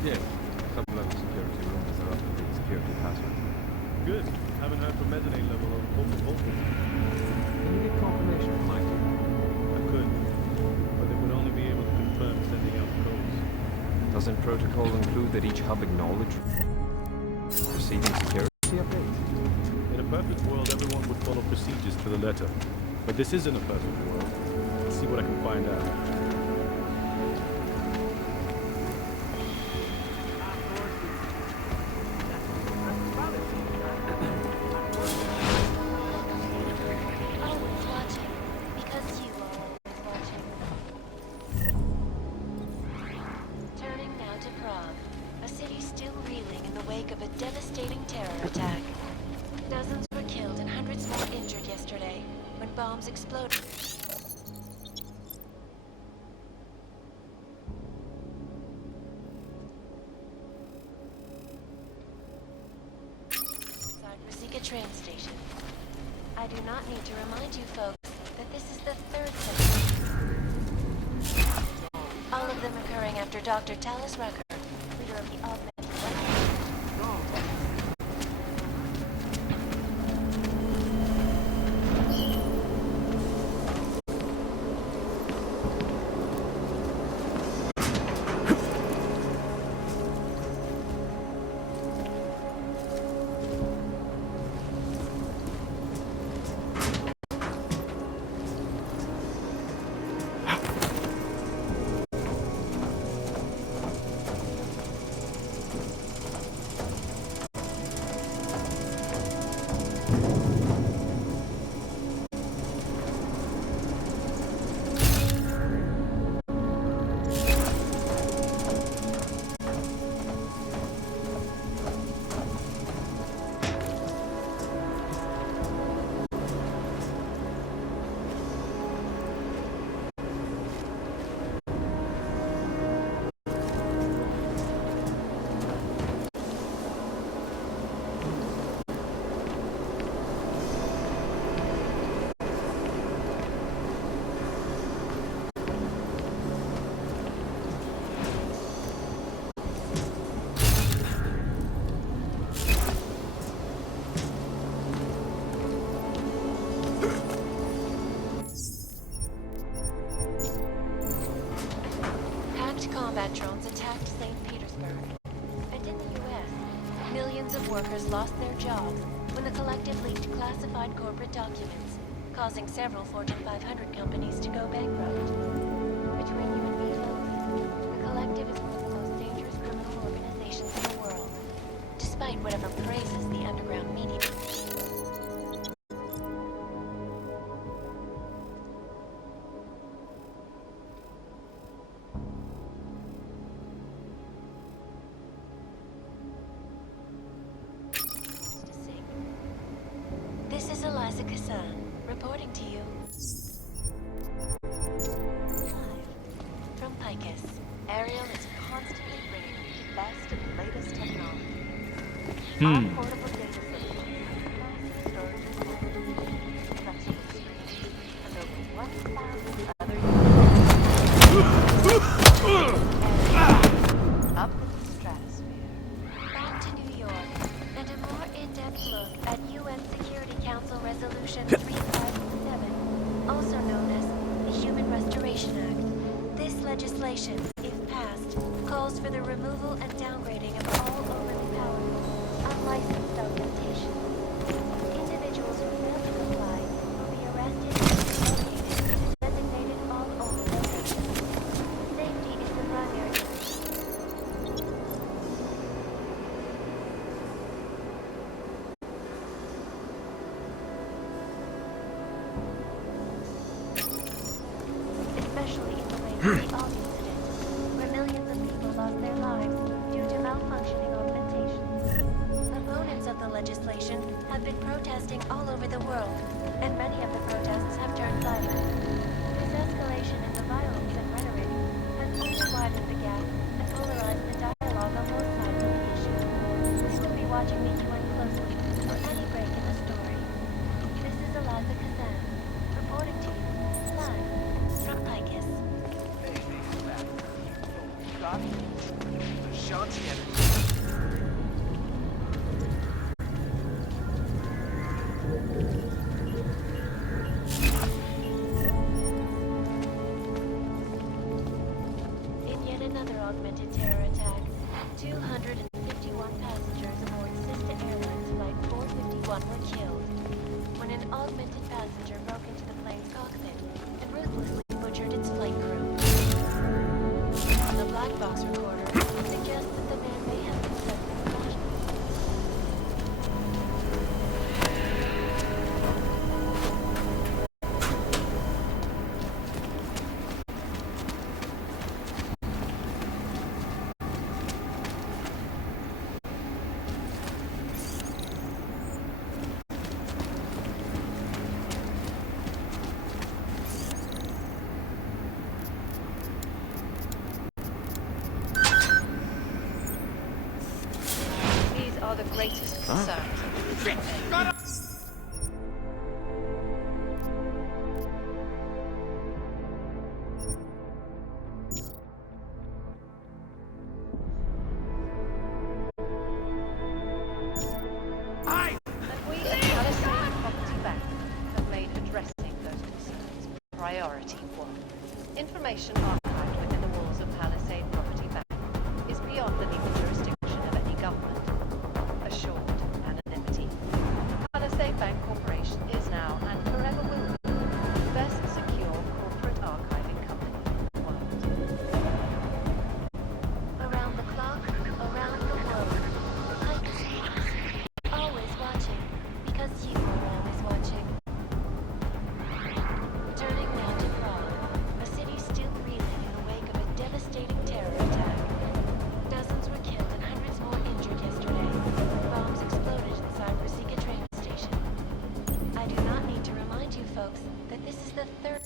Yes, sub-level security rooms are up to the security password. Good. Haven't heard from mezzanine level on Volta. Can you get confirmation from my team? I could, but they would only be able to confirm sending out codes. Doesn't protocol include that each hub acknowledge receiving security updates? In a perfect world, everyone would follow procedures to the letter. But this isn't a perfect world. Let's see what I can find out. Always watching, because you are always watching. Turning now to Prague, a city still reeling in the wake of a devastating terror attack. Dozens were killed and hundreds more injured yesterday when bombs exploded. Sarkazika train station. I do not need to remind you folks that this is the third case. All of them occurring after Dr. Talis Rucker, leader of the Augmented Life. combat drones attacked St. Petersburg. And in the US, millions of workers lost their jobs when the Collective leaked classified corporate documents, causing several Fortune 500 companies to go bankrupt. Between you and me, folks, the Collective is one of the most dangerous criminal organizations in the world, despite whatever praises the underground media. This is Eliza Kassan, reporting to you. Live from Picus. Ariel is constantly bringing you the best and latest technology. Our portable data systems have massive storage capacity, flexible screens, and over 1,000 other up in the stratosphere. Back to New York, and a more in-depth look at UN Security Council Resolution 357, also known as the Human Restoration Act. This legislation, if passed, calls for the removal and downgrading of all overly powerful, unlicensed augmentation. Individuals who fail to comply will be arrested and relocated to designated all-over locations. Safety is the primary. Especially in the wake of the Oz incident, where millions of people lost their lives due to malfunctioning augmentations. Opponents of the legislation have been protesting all over the world, and many of the protests have turned violent. This escalation in the violence and rhetoric has only widened the gap and polarized the dialogue on both sides of the issue. We will be watching the UN closely for any break in the story. This is Eliza Kassan, reporting to you, live from Picus. In yet another augmented terror attack, 251 passengers aboard Sister Airlines Flight 451 were killed when an augmented passenger broke into the plane's cockpit and ruthlessly butchered its flight crew. The black box recorder suggests that the man may have been suffering flashbacks. These are the greatest concerns. We at Palisade Property Bank have made addressing those concerns priority one. Information archived within the walls of Palisade Property Bank is beyond the legal jurisdiction of any government. Assured anonymity. Palisade Bank Corporation is now and forever will be the best secure corporate archiving company in the world. Around the clock, around the world. Picus News. Always watching, because you are always watching. Turning now to Prague, a city still reeling in the wake of a devastating terror attack. Dozens were killed and hundreds more injured yesterday. Bombs exploded inside Rosika train station. I do not need to remind you folks that this is the third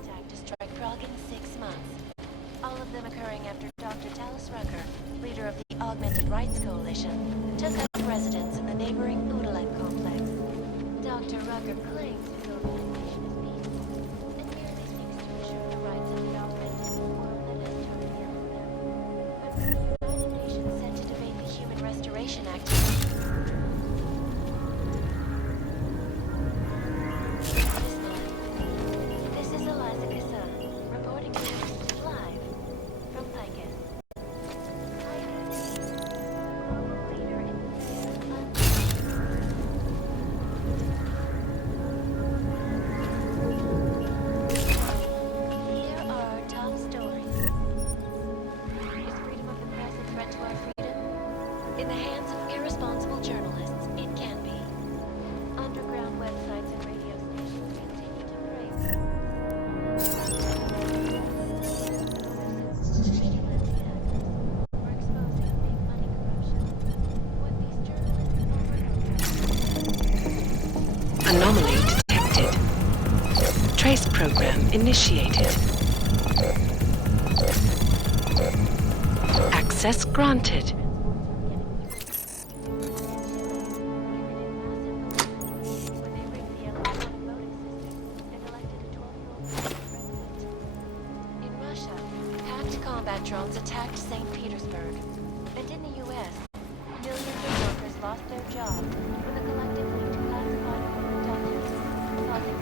attack to strike Prague in 6 months. All of them occurring after Dr. Talis Rucker, leader of the Augmented Rights Coalition, took up residence in the neighboring Udalek complex. Dr. Rucker claims his organization is peaceful and merely seeks to ensure the rights of the augmented in a world that has turned against them. But when the United Nations set to debate the Human Restoration Act, this is Eliza Kassan, In the hands of irresponsible journalists, it can be. Underground websites and radio stations continue to prey. We're exposing big money corruption. What these journalists Anomaly detected. Trace program initiated. Access granted. In Russia, hacked combat drones attacked St. Petersburg. And in the US, millions of workers lost their jobs when the collective leaked classified corporate documents, causing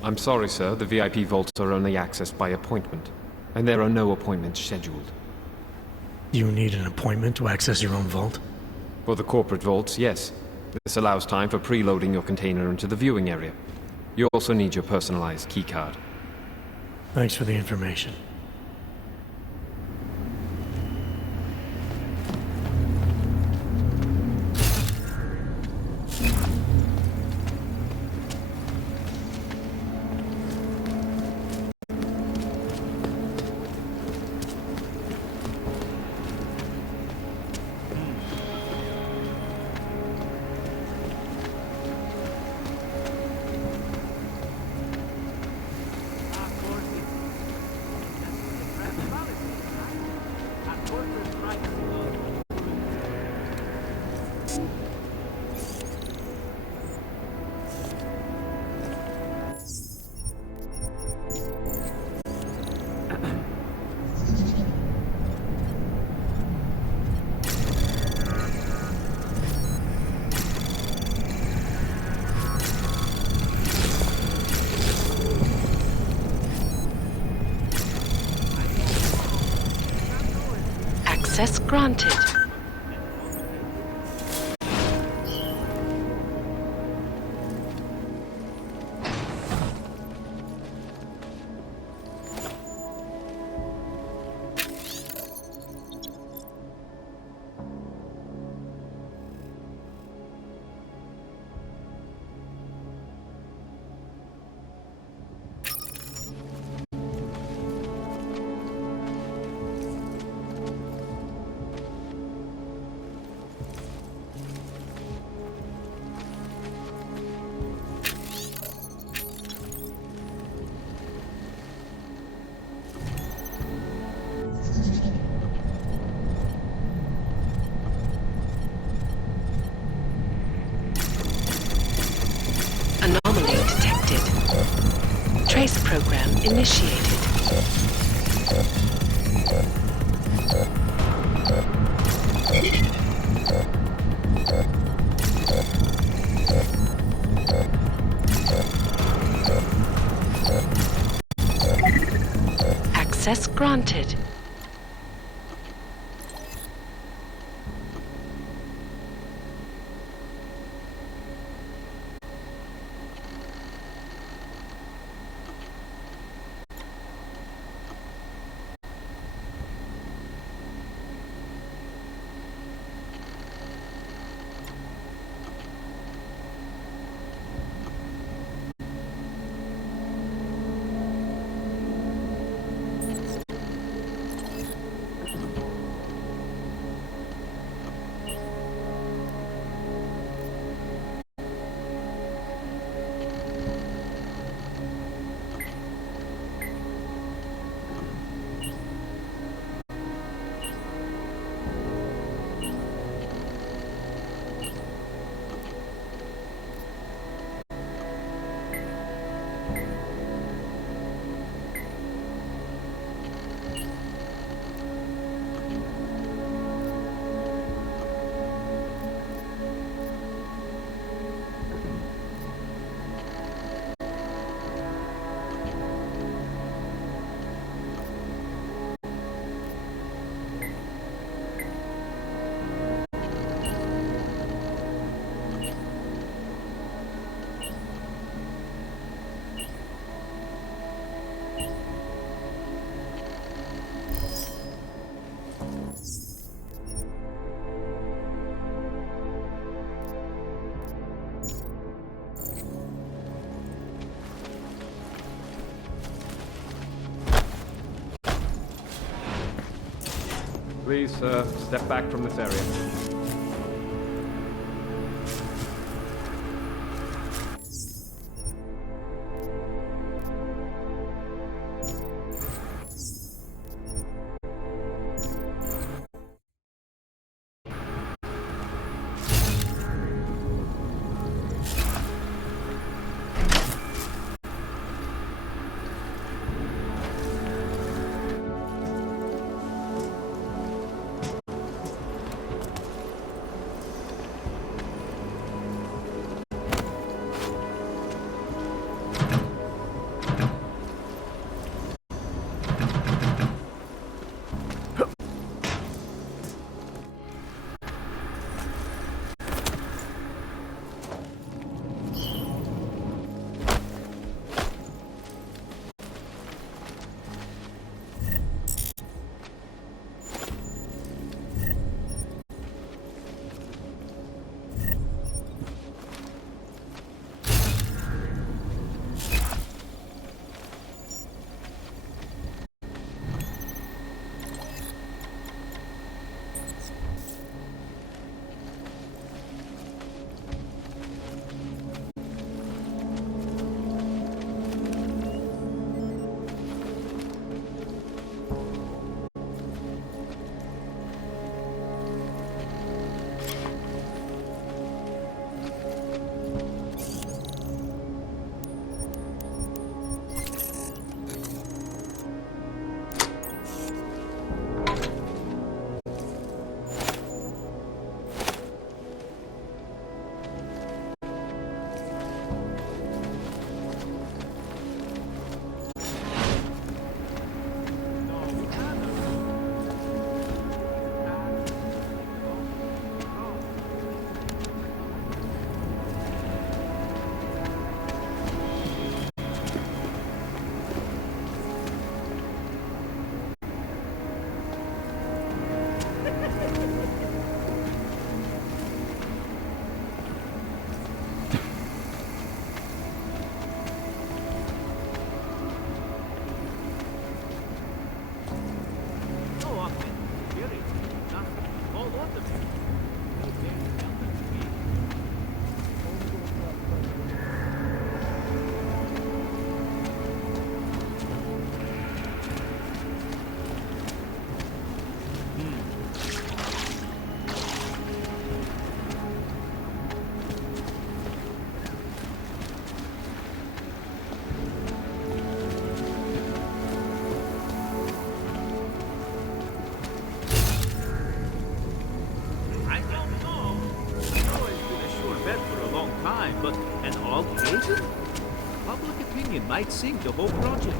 I'm sorry, sir. The VIP vaults are only accessed by appointment, and there are no appointments scheduled. You need an appointment to access your own vault? For the corporate vaults, yes. This allows time for preloading your container into the viewing area. You also need your personalized keycard. Thanks for the information. Access granted. Anomaly detected. Trace program initiated. Access granted. Please, step back from this area. But an alt-agent? Public opinion might sink the whole project.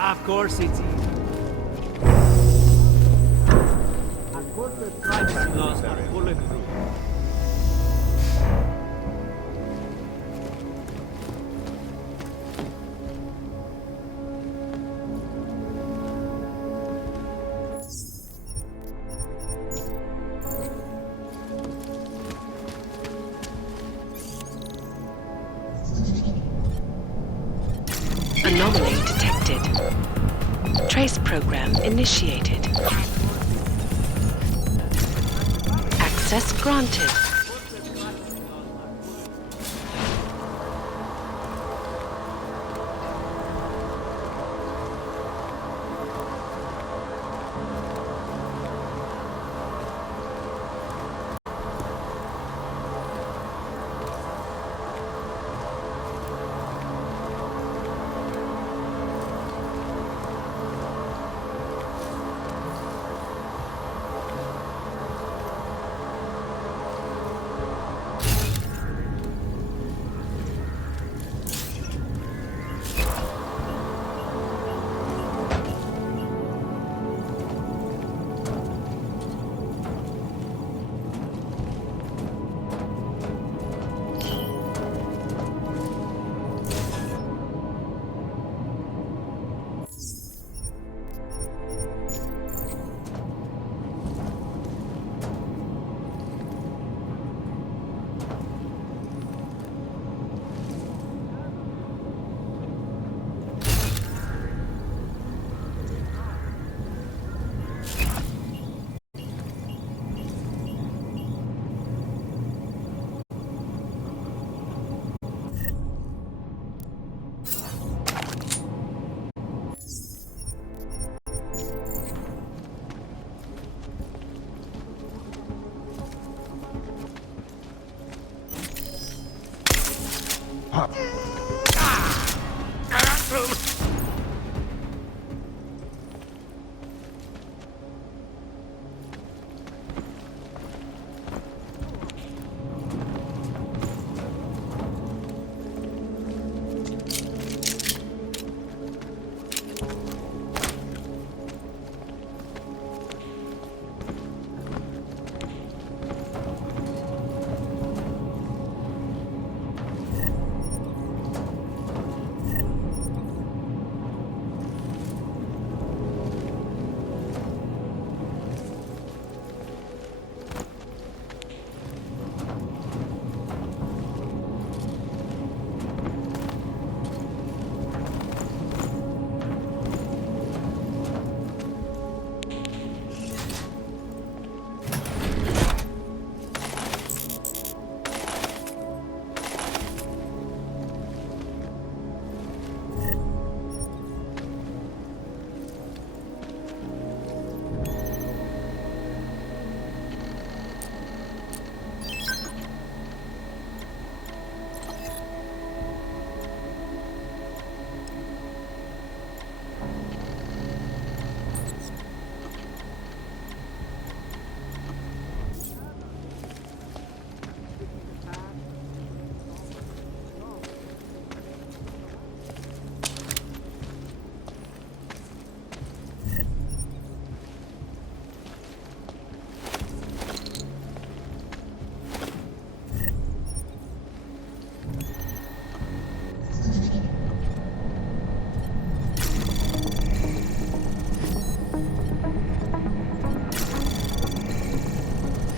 Of course it's easy. Our corporate privacy laws are bulletproof. Anomaly detected. Trace program initiated. Access granted.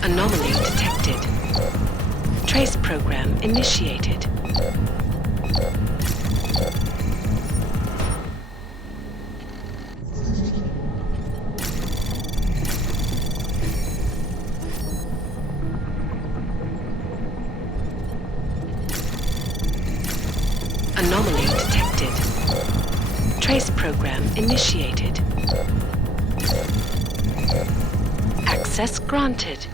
Anomaly detected. Trace program initiated. Anomaly detected. Trace program initiated. Access granted.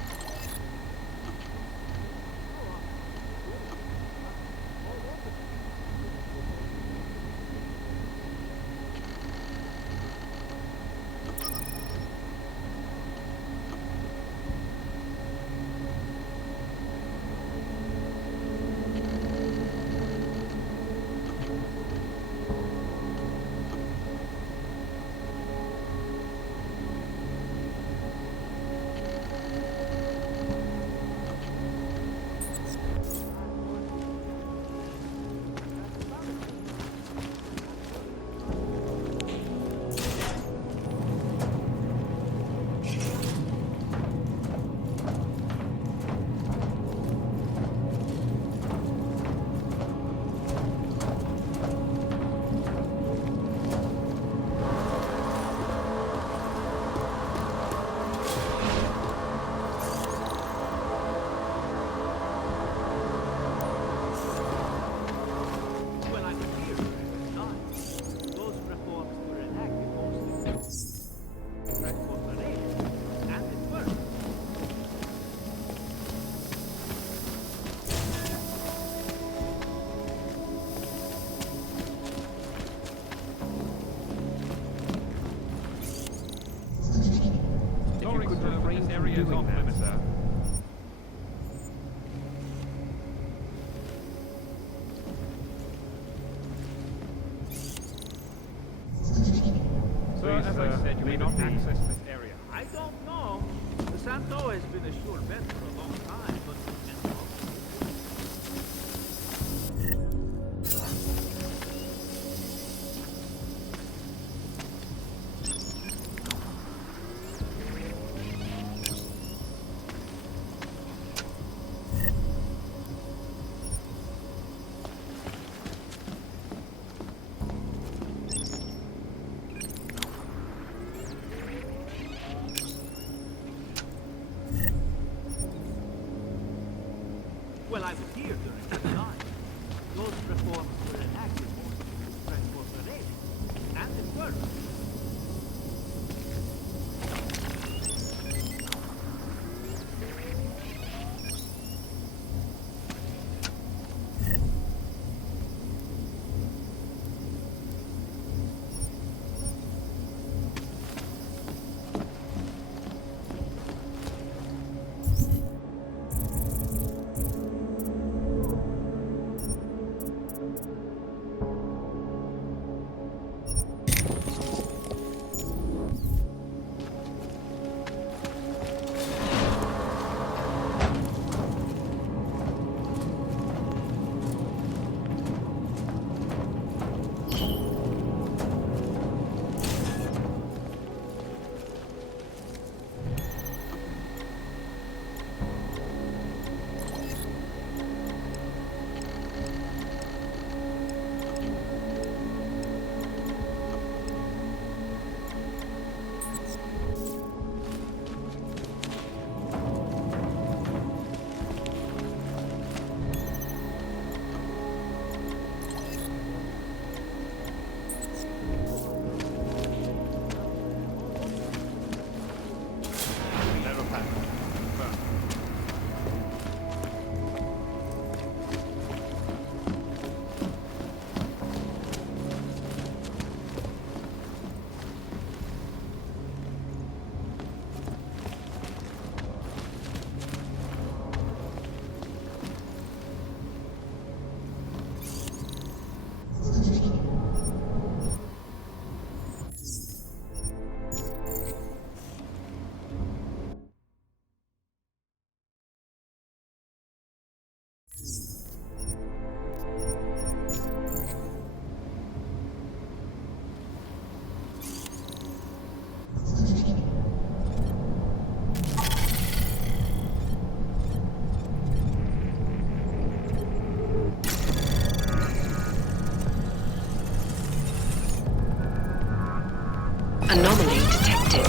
Anomaly detected.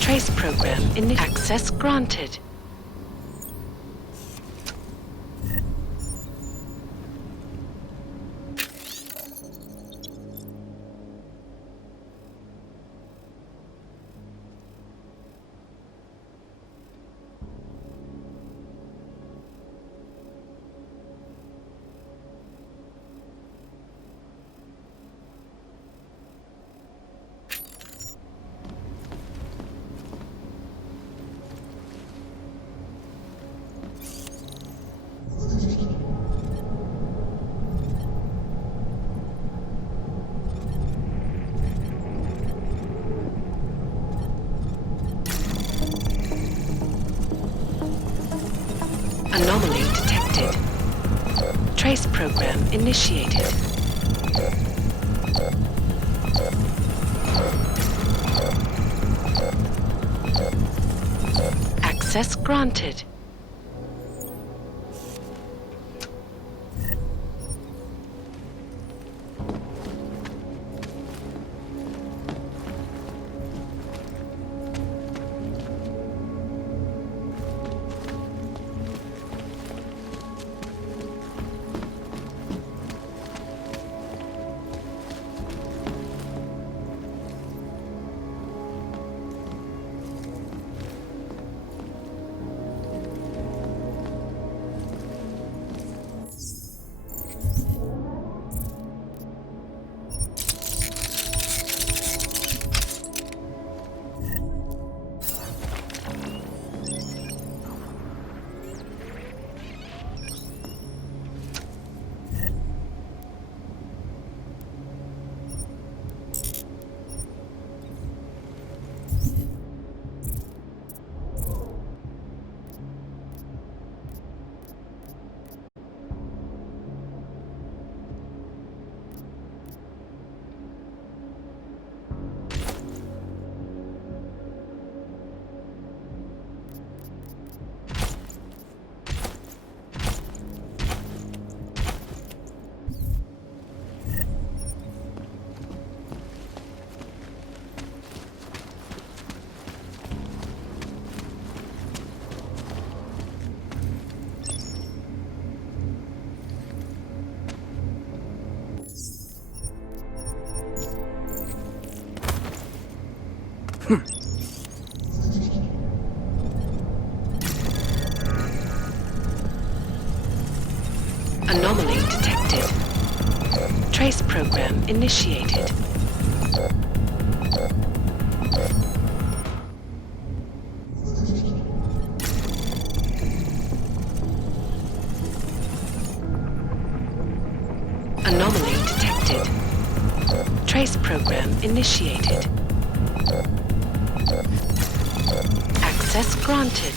Trace program access granted. Anomaly detected. Trace program initiated. Access granted. Anomaly detected. Trace program initiated. Anomaly detected. Trace program initiated. Access granted.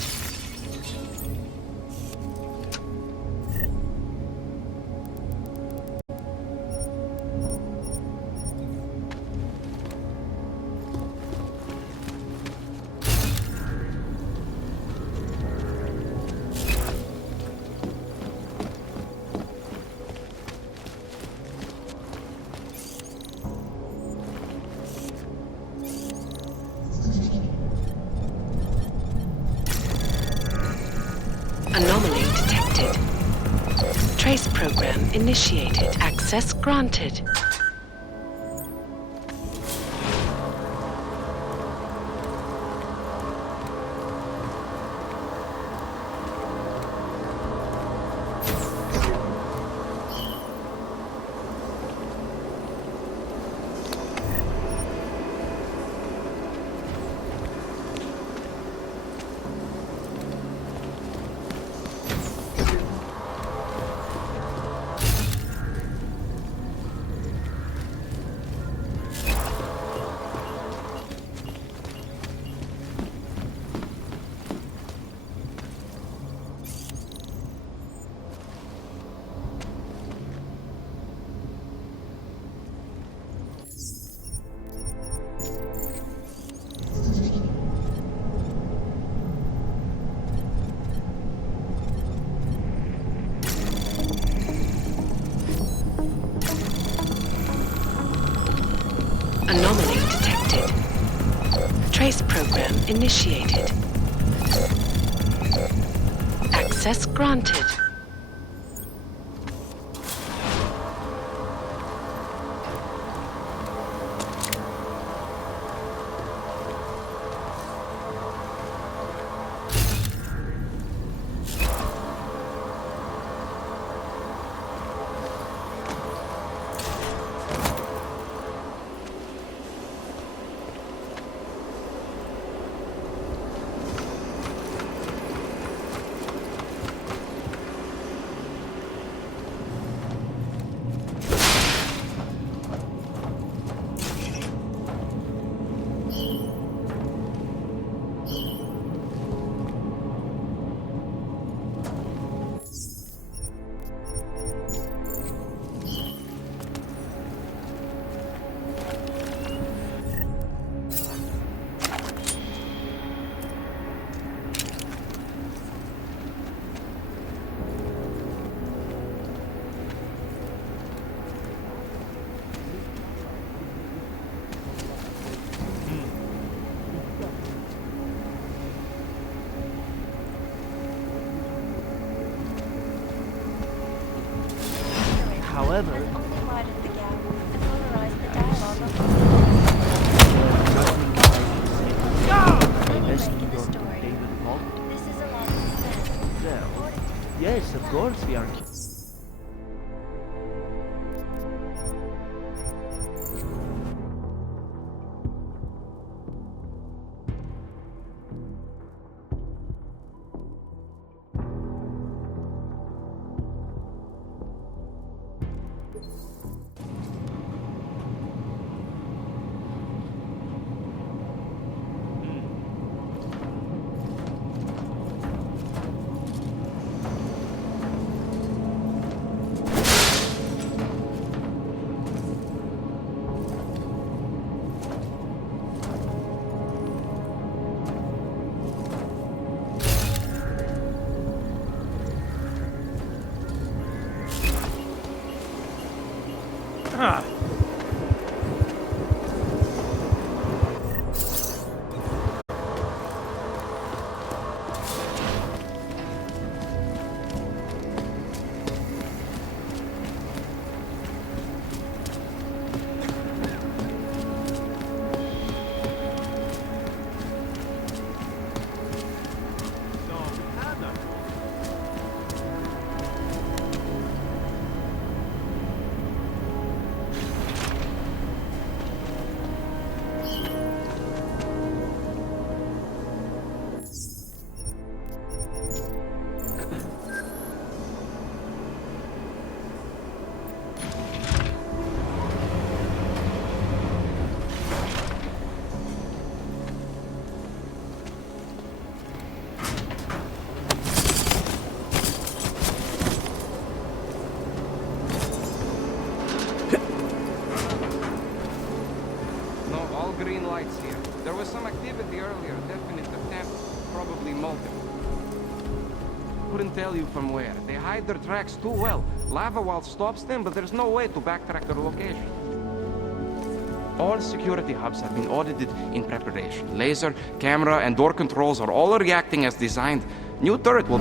Anomaly detected. Trace program initiated. Access granted. Anomaly detected. Trace program initiated. Access granted. However, only widened the gap and polarized the dialogue of I rescued your container vault. This is a logical event. Well, yes, of course we are. Green lights here. There was some activity earlier, definite attempt, probably molten. Couldn't tell you from where. They hide their tracks too well. Lava wall stops them, but there's no way to backtrack their location. All security hubs have been audited in preparation. Laser, camera, and door controls are all reacting as designed. New turret will...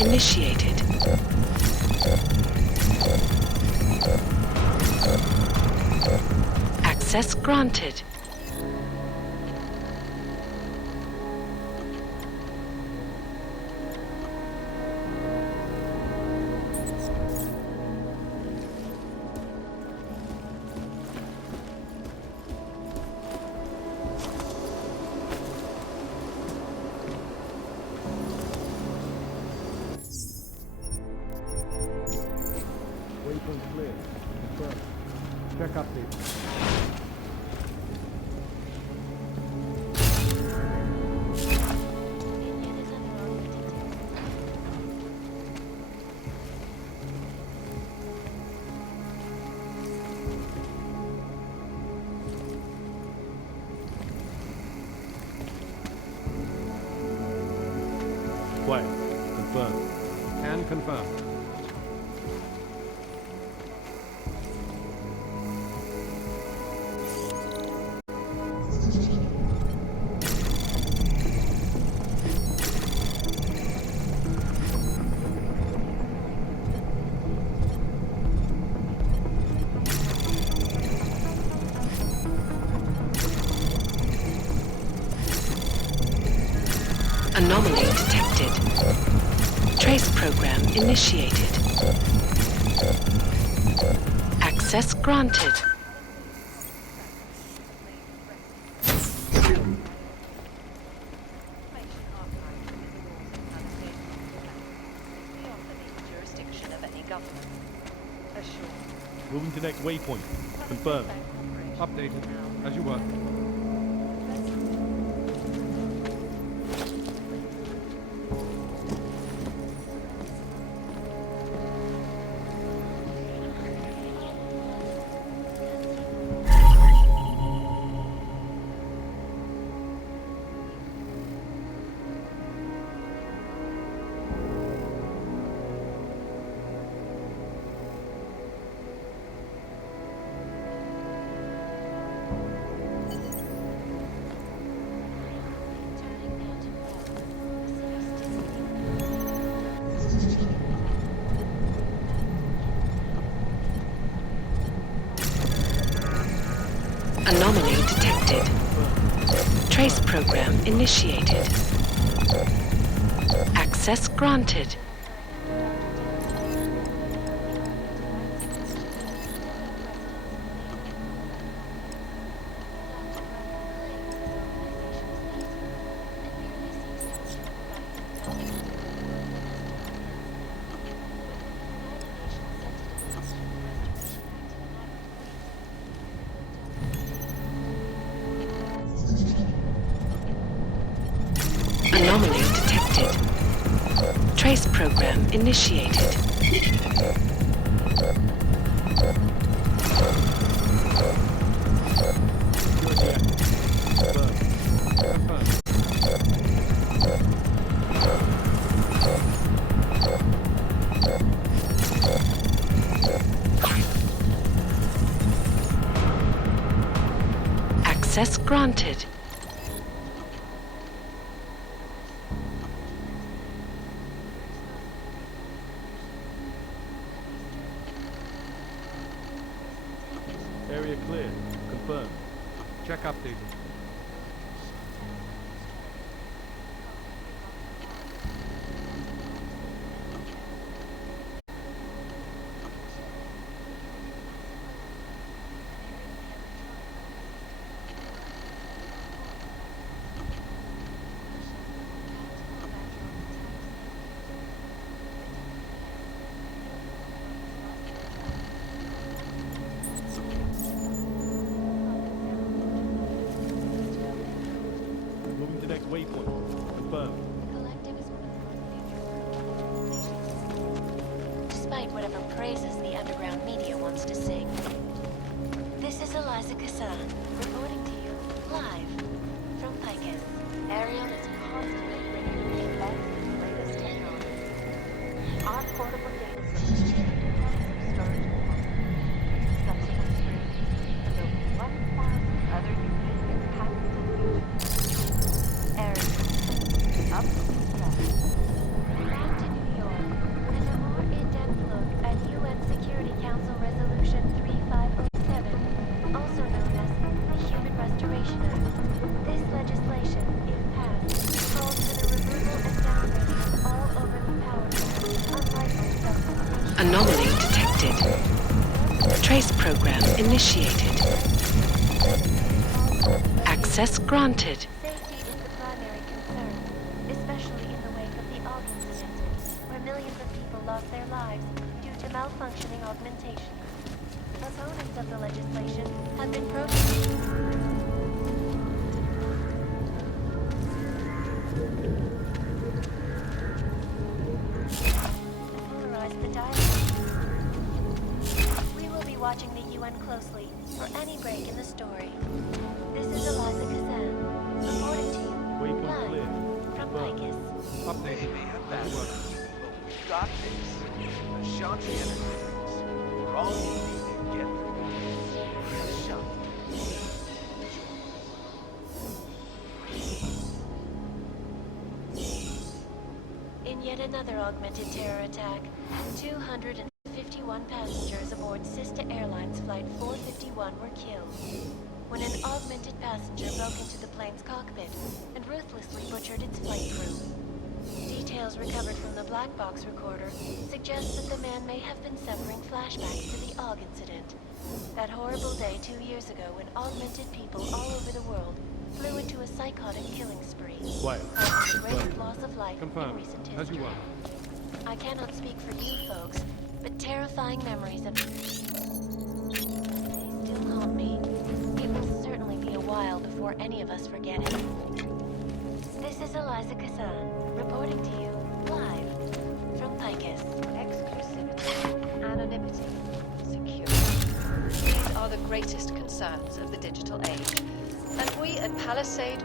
initiated. Access granted. Waypoint clear. Confirm. Check update. Quiet. Confirm. Can confirm. Anomaly detected. Trace program initiated. Access granted. Jurisdiction of any government. Assured. Moving to next waypoint. Confirm. Updated. As you were. Anomaly detected. Trace program initiated. Access granted. Anomaly detected. Trace program initiated. Access granted. Area clear. Confirm. Check updated. This legislation, if passed, calls for the removal and downgrading of all overly powerful, unlicensed substances. Anomaly detected. Trace program initiated. Access granted. Safety is the primary concern, especially in the wake of the AUG incident, where millions of people lost their lives due to malfunctioning augmentation. Opponents of the legislation have been protesting. Polarize the dialogue. We will be watching the UN closely for any break in the story. This is Eliza Kazan, reporting to you, live from Lycus. Update. Bad work. We got this. Ashanti Entertainment. We're all meeting together. Ashanti. In yet another augmented terror attack, 251 passengers aboard Sister Airlines Flight 451 were killed when an augmented passenger broke into the plane's cockpit and ruthlessly butchered its flight crew. Details recovered from the black box recorder suggest that the man may have been suffering flashbacks to the AUG incident. That horrible day 2 years ago when augmented people all over the world flew into a psychotic killing spree. Quiet. Causing the greatest loss of life in Confirmed. recent As history. you are. I cannot speak for you folks, but terrifying memories of still haunt me. It will certainly be a while before any of us forget it. This is Eliza Kazan, reporting to you, live, from Picus. Exclusivity, anonymity, security. These are the greatest concerns of the digital age. And we at Palisade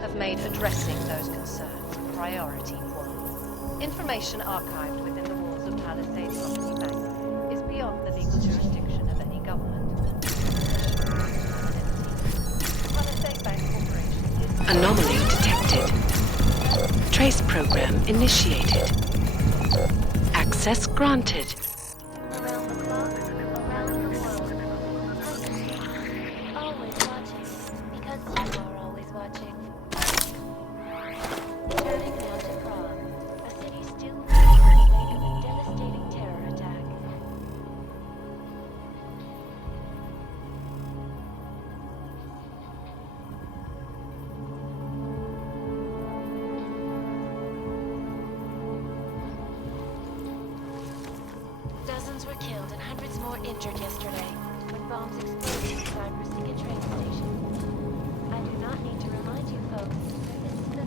have made addressing those concerns priority one. Information archived within the walls of Palisade Property Bank is beyond the legal jurisdiction of any government. Palisade Bank Corporation is... Anomaly detected. Trace program initiated. Access granted. Around the clock, around the world. Always watching, because you are always watching. Turning now to Prague, a city still reeling in the wake of a devastating terror attack. Dozens were killed and hundreds more injured yesterday when bombs exploded inside Rusika train station. I do not need to remind you folks that this is the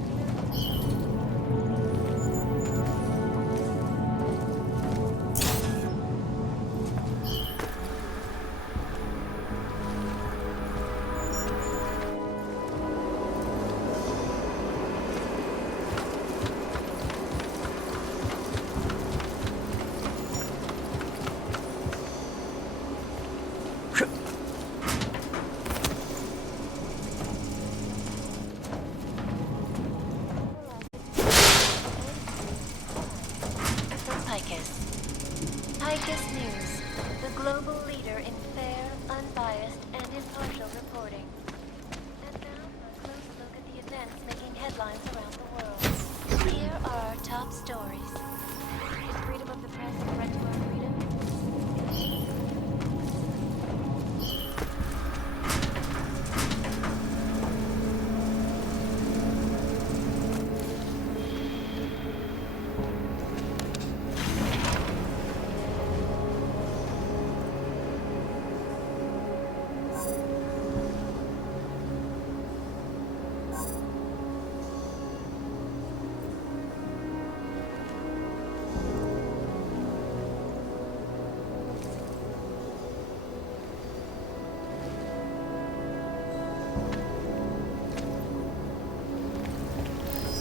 Picus News, the global leader in fair, unbiased, and impartial reporting. And now for a close look at the events making headlines around the world. Here are our top stories. Is freedom of the press a threat to our freedom?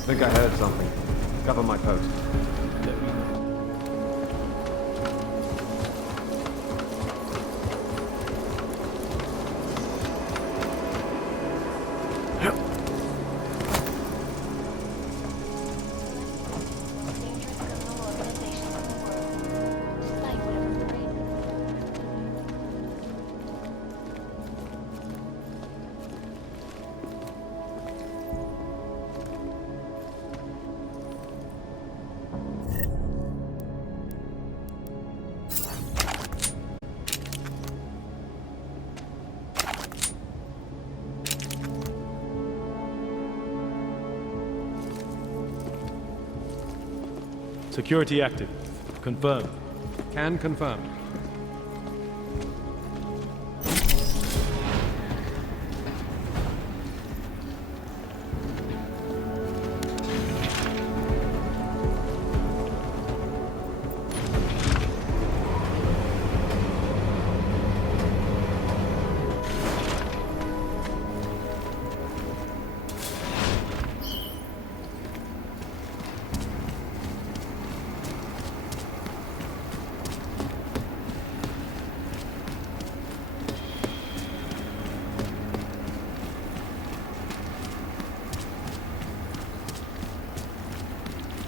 I think I heard something. Cover my post. Dangerous criminal organization Security active. Confirm. Can confirm.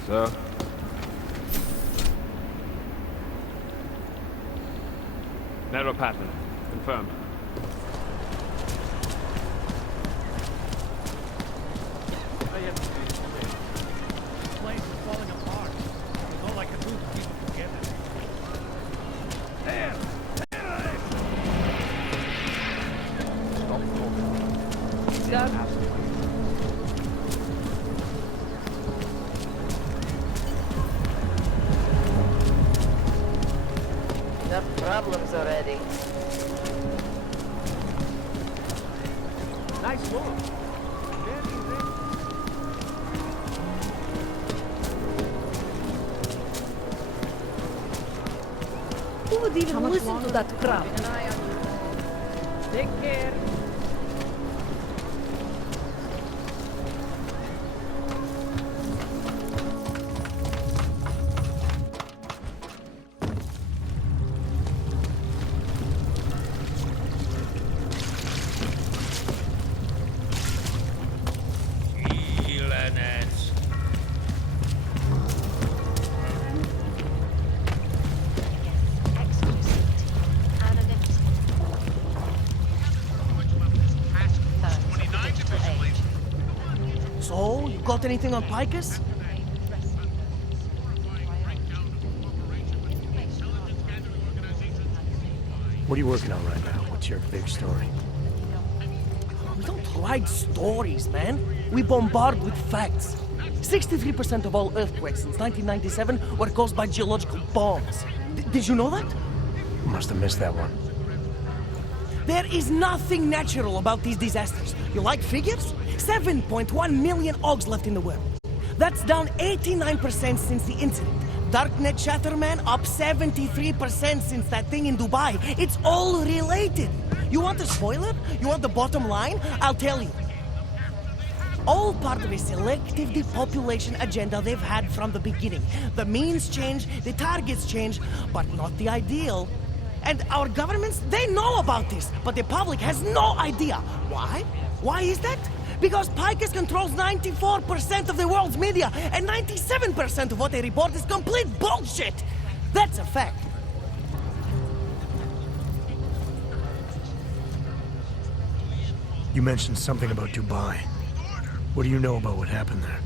Sir? Narrow pattern. Confirmed. This place is falling apart. There's all I can do to keep it together. There! Enough problems already. Nice work. Who would even listen to that crap? Take care. So, you got anything on Picus? What are you working on right now? What's your big story? We don't write stories, man. We bombard with facts. 63% of all earthquakes since 1997 were caused by geological bombs. Did you know that? Must have missed that one. There is nothing natural about these disasters. You like figures? 7.1 million Augs left in the world. That's down 89% since the incident. Darknet Chatterman up 73% since that thing in Dubai. It's all related. You want a spoiler? You want the bottom line? I'll tell you. All part of a selective depopulation agenda they've had from the beginning. The means change, the targets change, but not the ideal. And our governments, they know about this, but the public has no idea. Why? Why is that? Because Picus controls 94% of the world's media, and 97% of what they report is complete bullshit. That's a fact. You mentioned something about Dubai. What do you know about what happened there?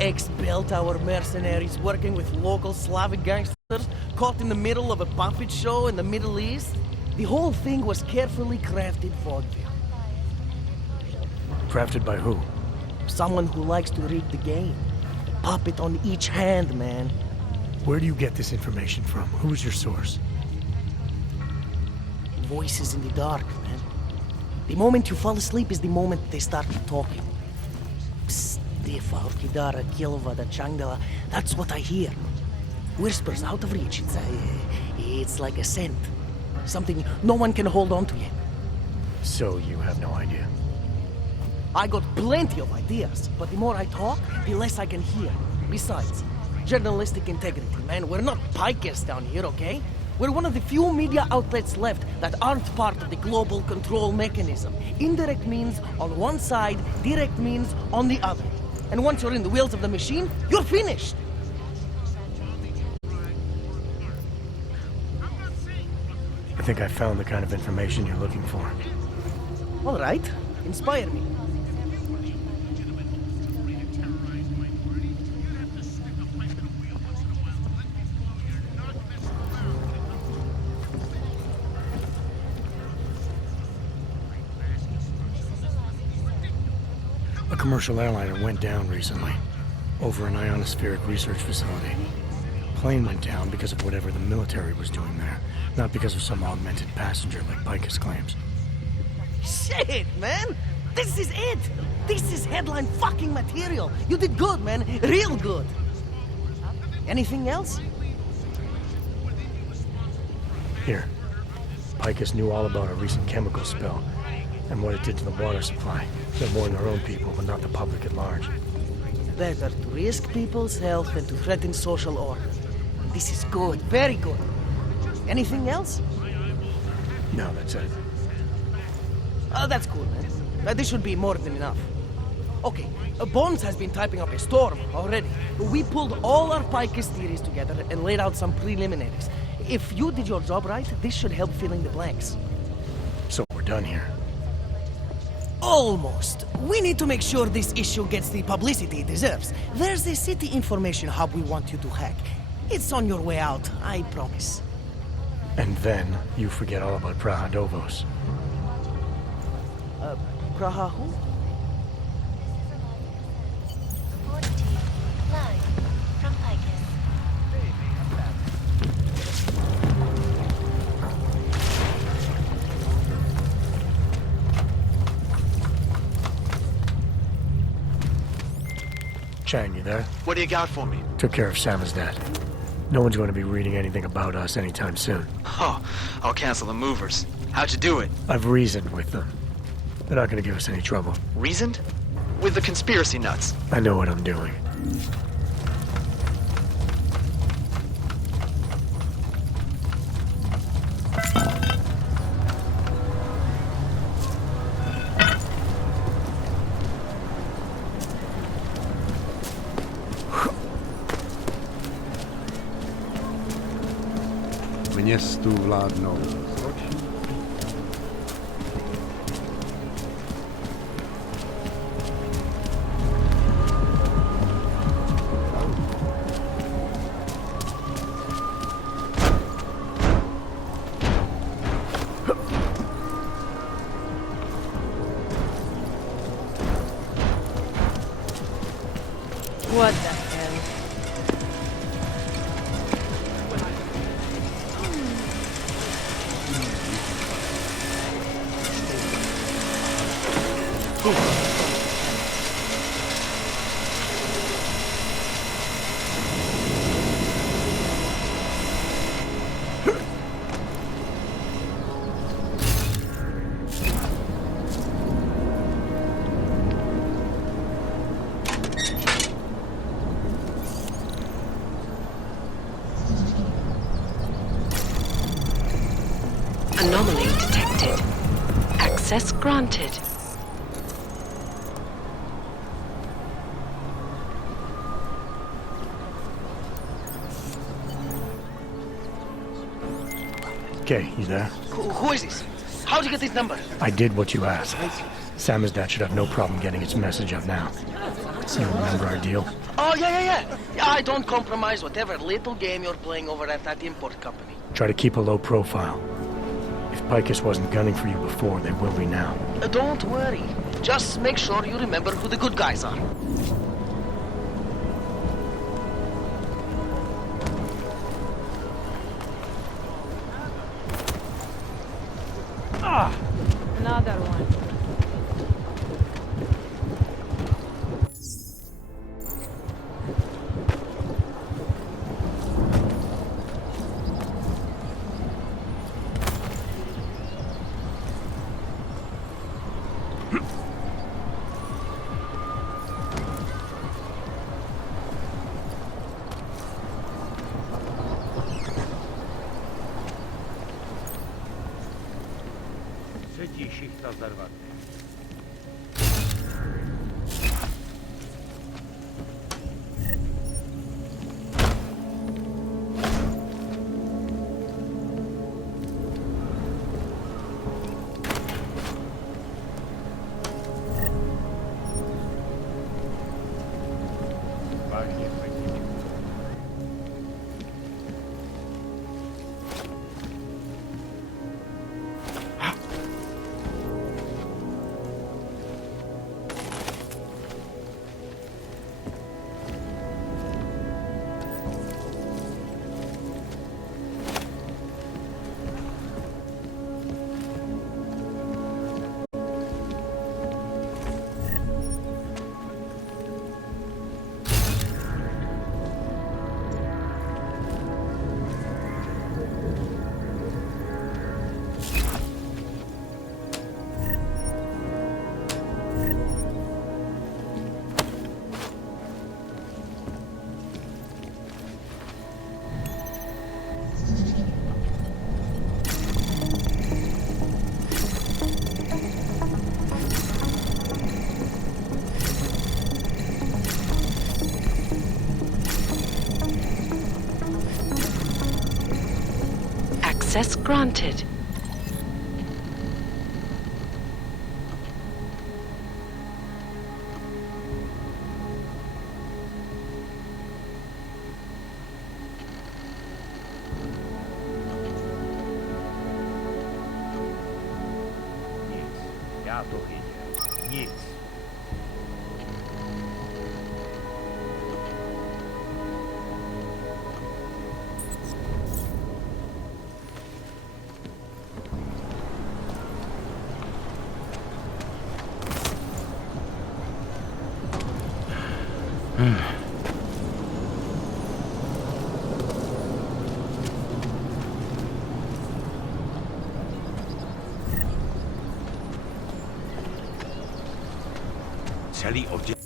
Ex-bell tower mercenaries working with local Slavic gangsters caught in the middle of a puppet show in the Middle East. The whole thing was carefully crafted vaudeville. Crafted by who? Someone who likes to rig the game. Puppet on each hand, man. Where do you get this information from? Who's your source? Voices in the dark, man. The moment you fall asleep is the moment they start talking. Stifa, Orkidara, Kilvada, Changdala. That's what I hear. Whispers out of reach. It's like a scent. Something no one can hold on to yet. So you have no idea? I got plenty of ideas, but the more I talk, the less I can hear. Besides, journalistic integrity, man. We're not Picus down here, okay? We're one of the few media outlets left that aren't part of the global control mechanism. Indirect means on one side, direct means on the other. And once you're in the wheels of the machine, you're finished. I think I found the kind of information you're looking for. All right. Inspire me. A commercial airliner went down recently. over an ionospheric research facility. Plane went down because of whatever the military was doing there, not because of some augmented passenger like Picus claims. Shit, man! This is it! This is headline fucking material! You did good, man! Real good! Anything else? Here. Picus knew all about a recent chemical spill and what it did to the water supply. That warned our own people, but not the public at large. Better to risk people's health than to threaten social order. This is good, very good. Anything else? No, that's it. Oh, that's cool, man. This should be more than enough. Okay, Bones has been typing up a storm already. We pulled all our Picus theories together and laid out some preliminaries. If you did your job right, this should help fill in the blanks. So we're done here. Almost. We need to make sure this issue gets the publicity it deserves. There's a city information hub we want you to hack. It's on your way out, I promise. And then you forget all about Praha Dovos. Praha who? Live from Picus. Chang, you there? What do you got for me? Took care of Samizdat. No one's going to be reading anything about us anytime soon. Oh, I'll cancel the movers. How'd you do it? I've reasoned with them. They're not going to give us any trouble. Reasoned? With the conspiracy nuts. I know what I'm doing. Městu vládnou zločin. What the hell? Anomaly detected. Access granted. Okay, you there? Who is this? How'd you get this number? I did what you asked. Samizdat should have no problem getting its message out now. You remember our deal? Oh, yeah. I don't compromise whatever little game you're playing over at that import company. Try to keep a low profile. If Picus wasn't gunning for you before, they will be now. Don't worry. Just make sure you remember who the good guys are. Another one. Třetí šichta zarvat. Vážně pěkně. Access granted. Já to viděl. Nic. Celý odděl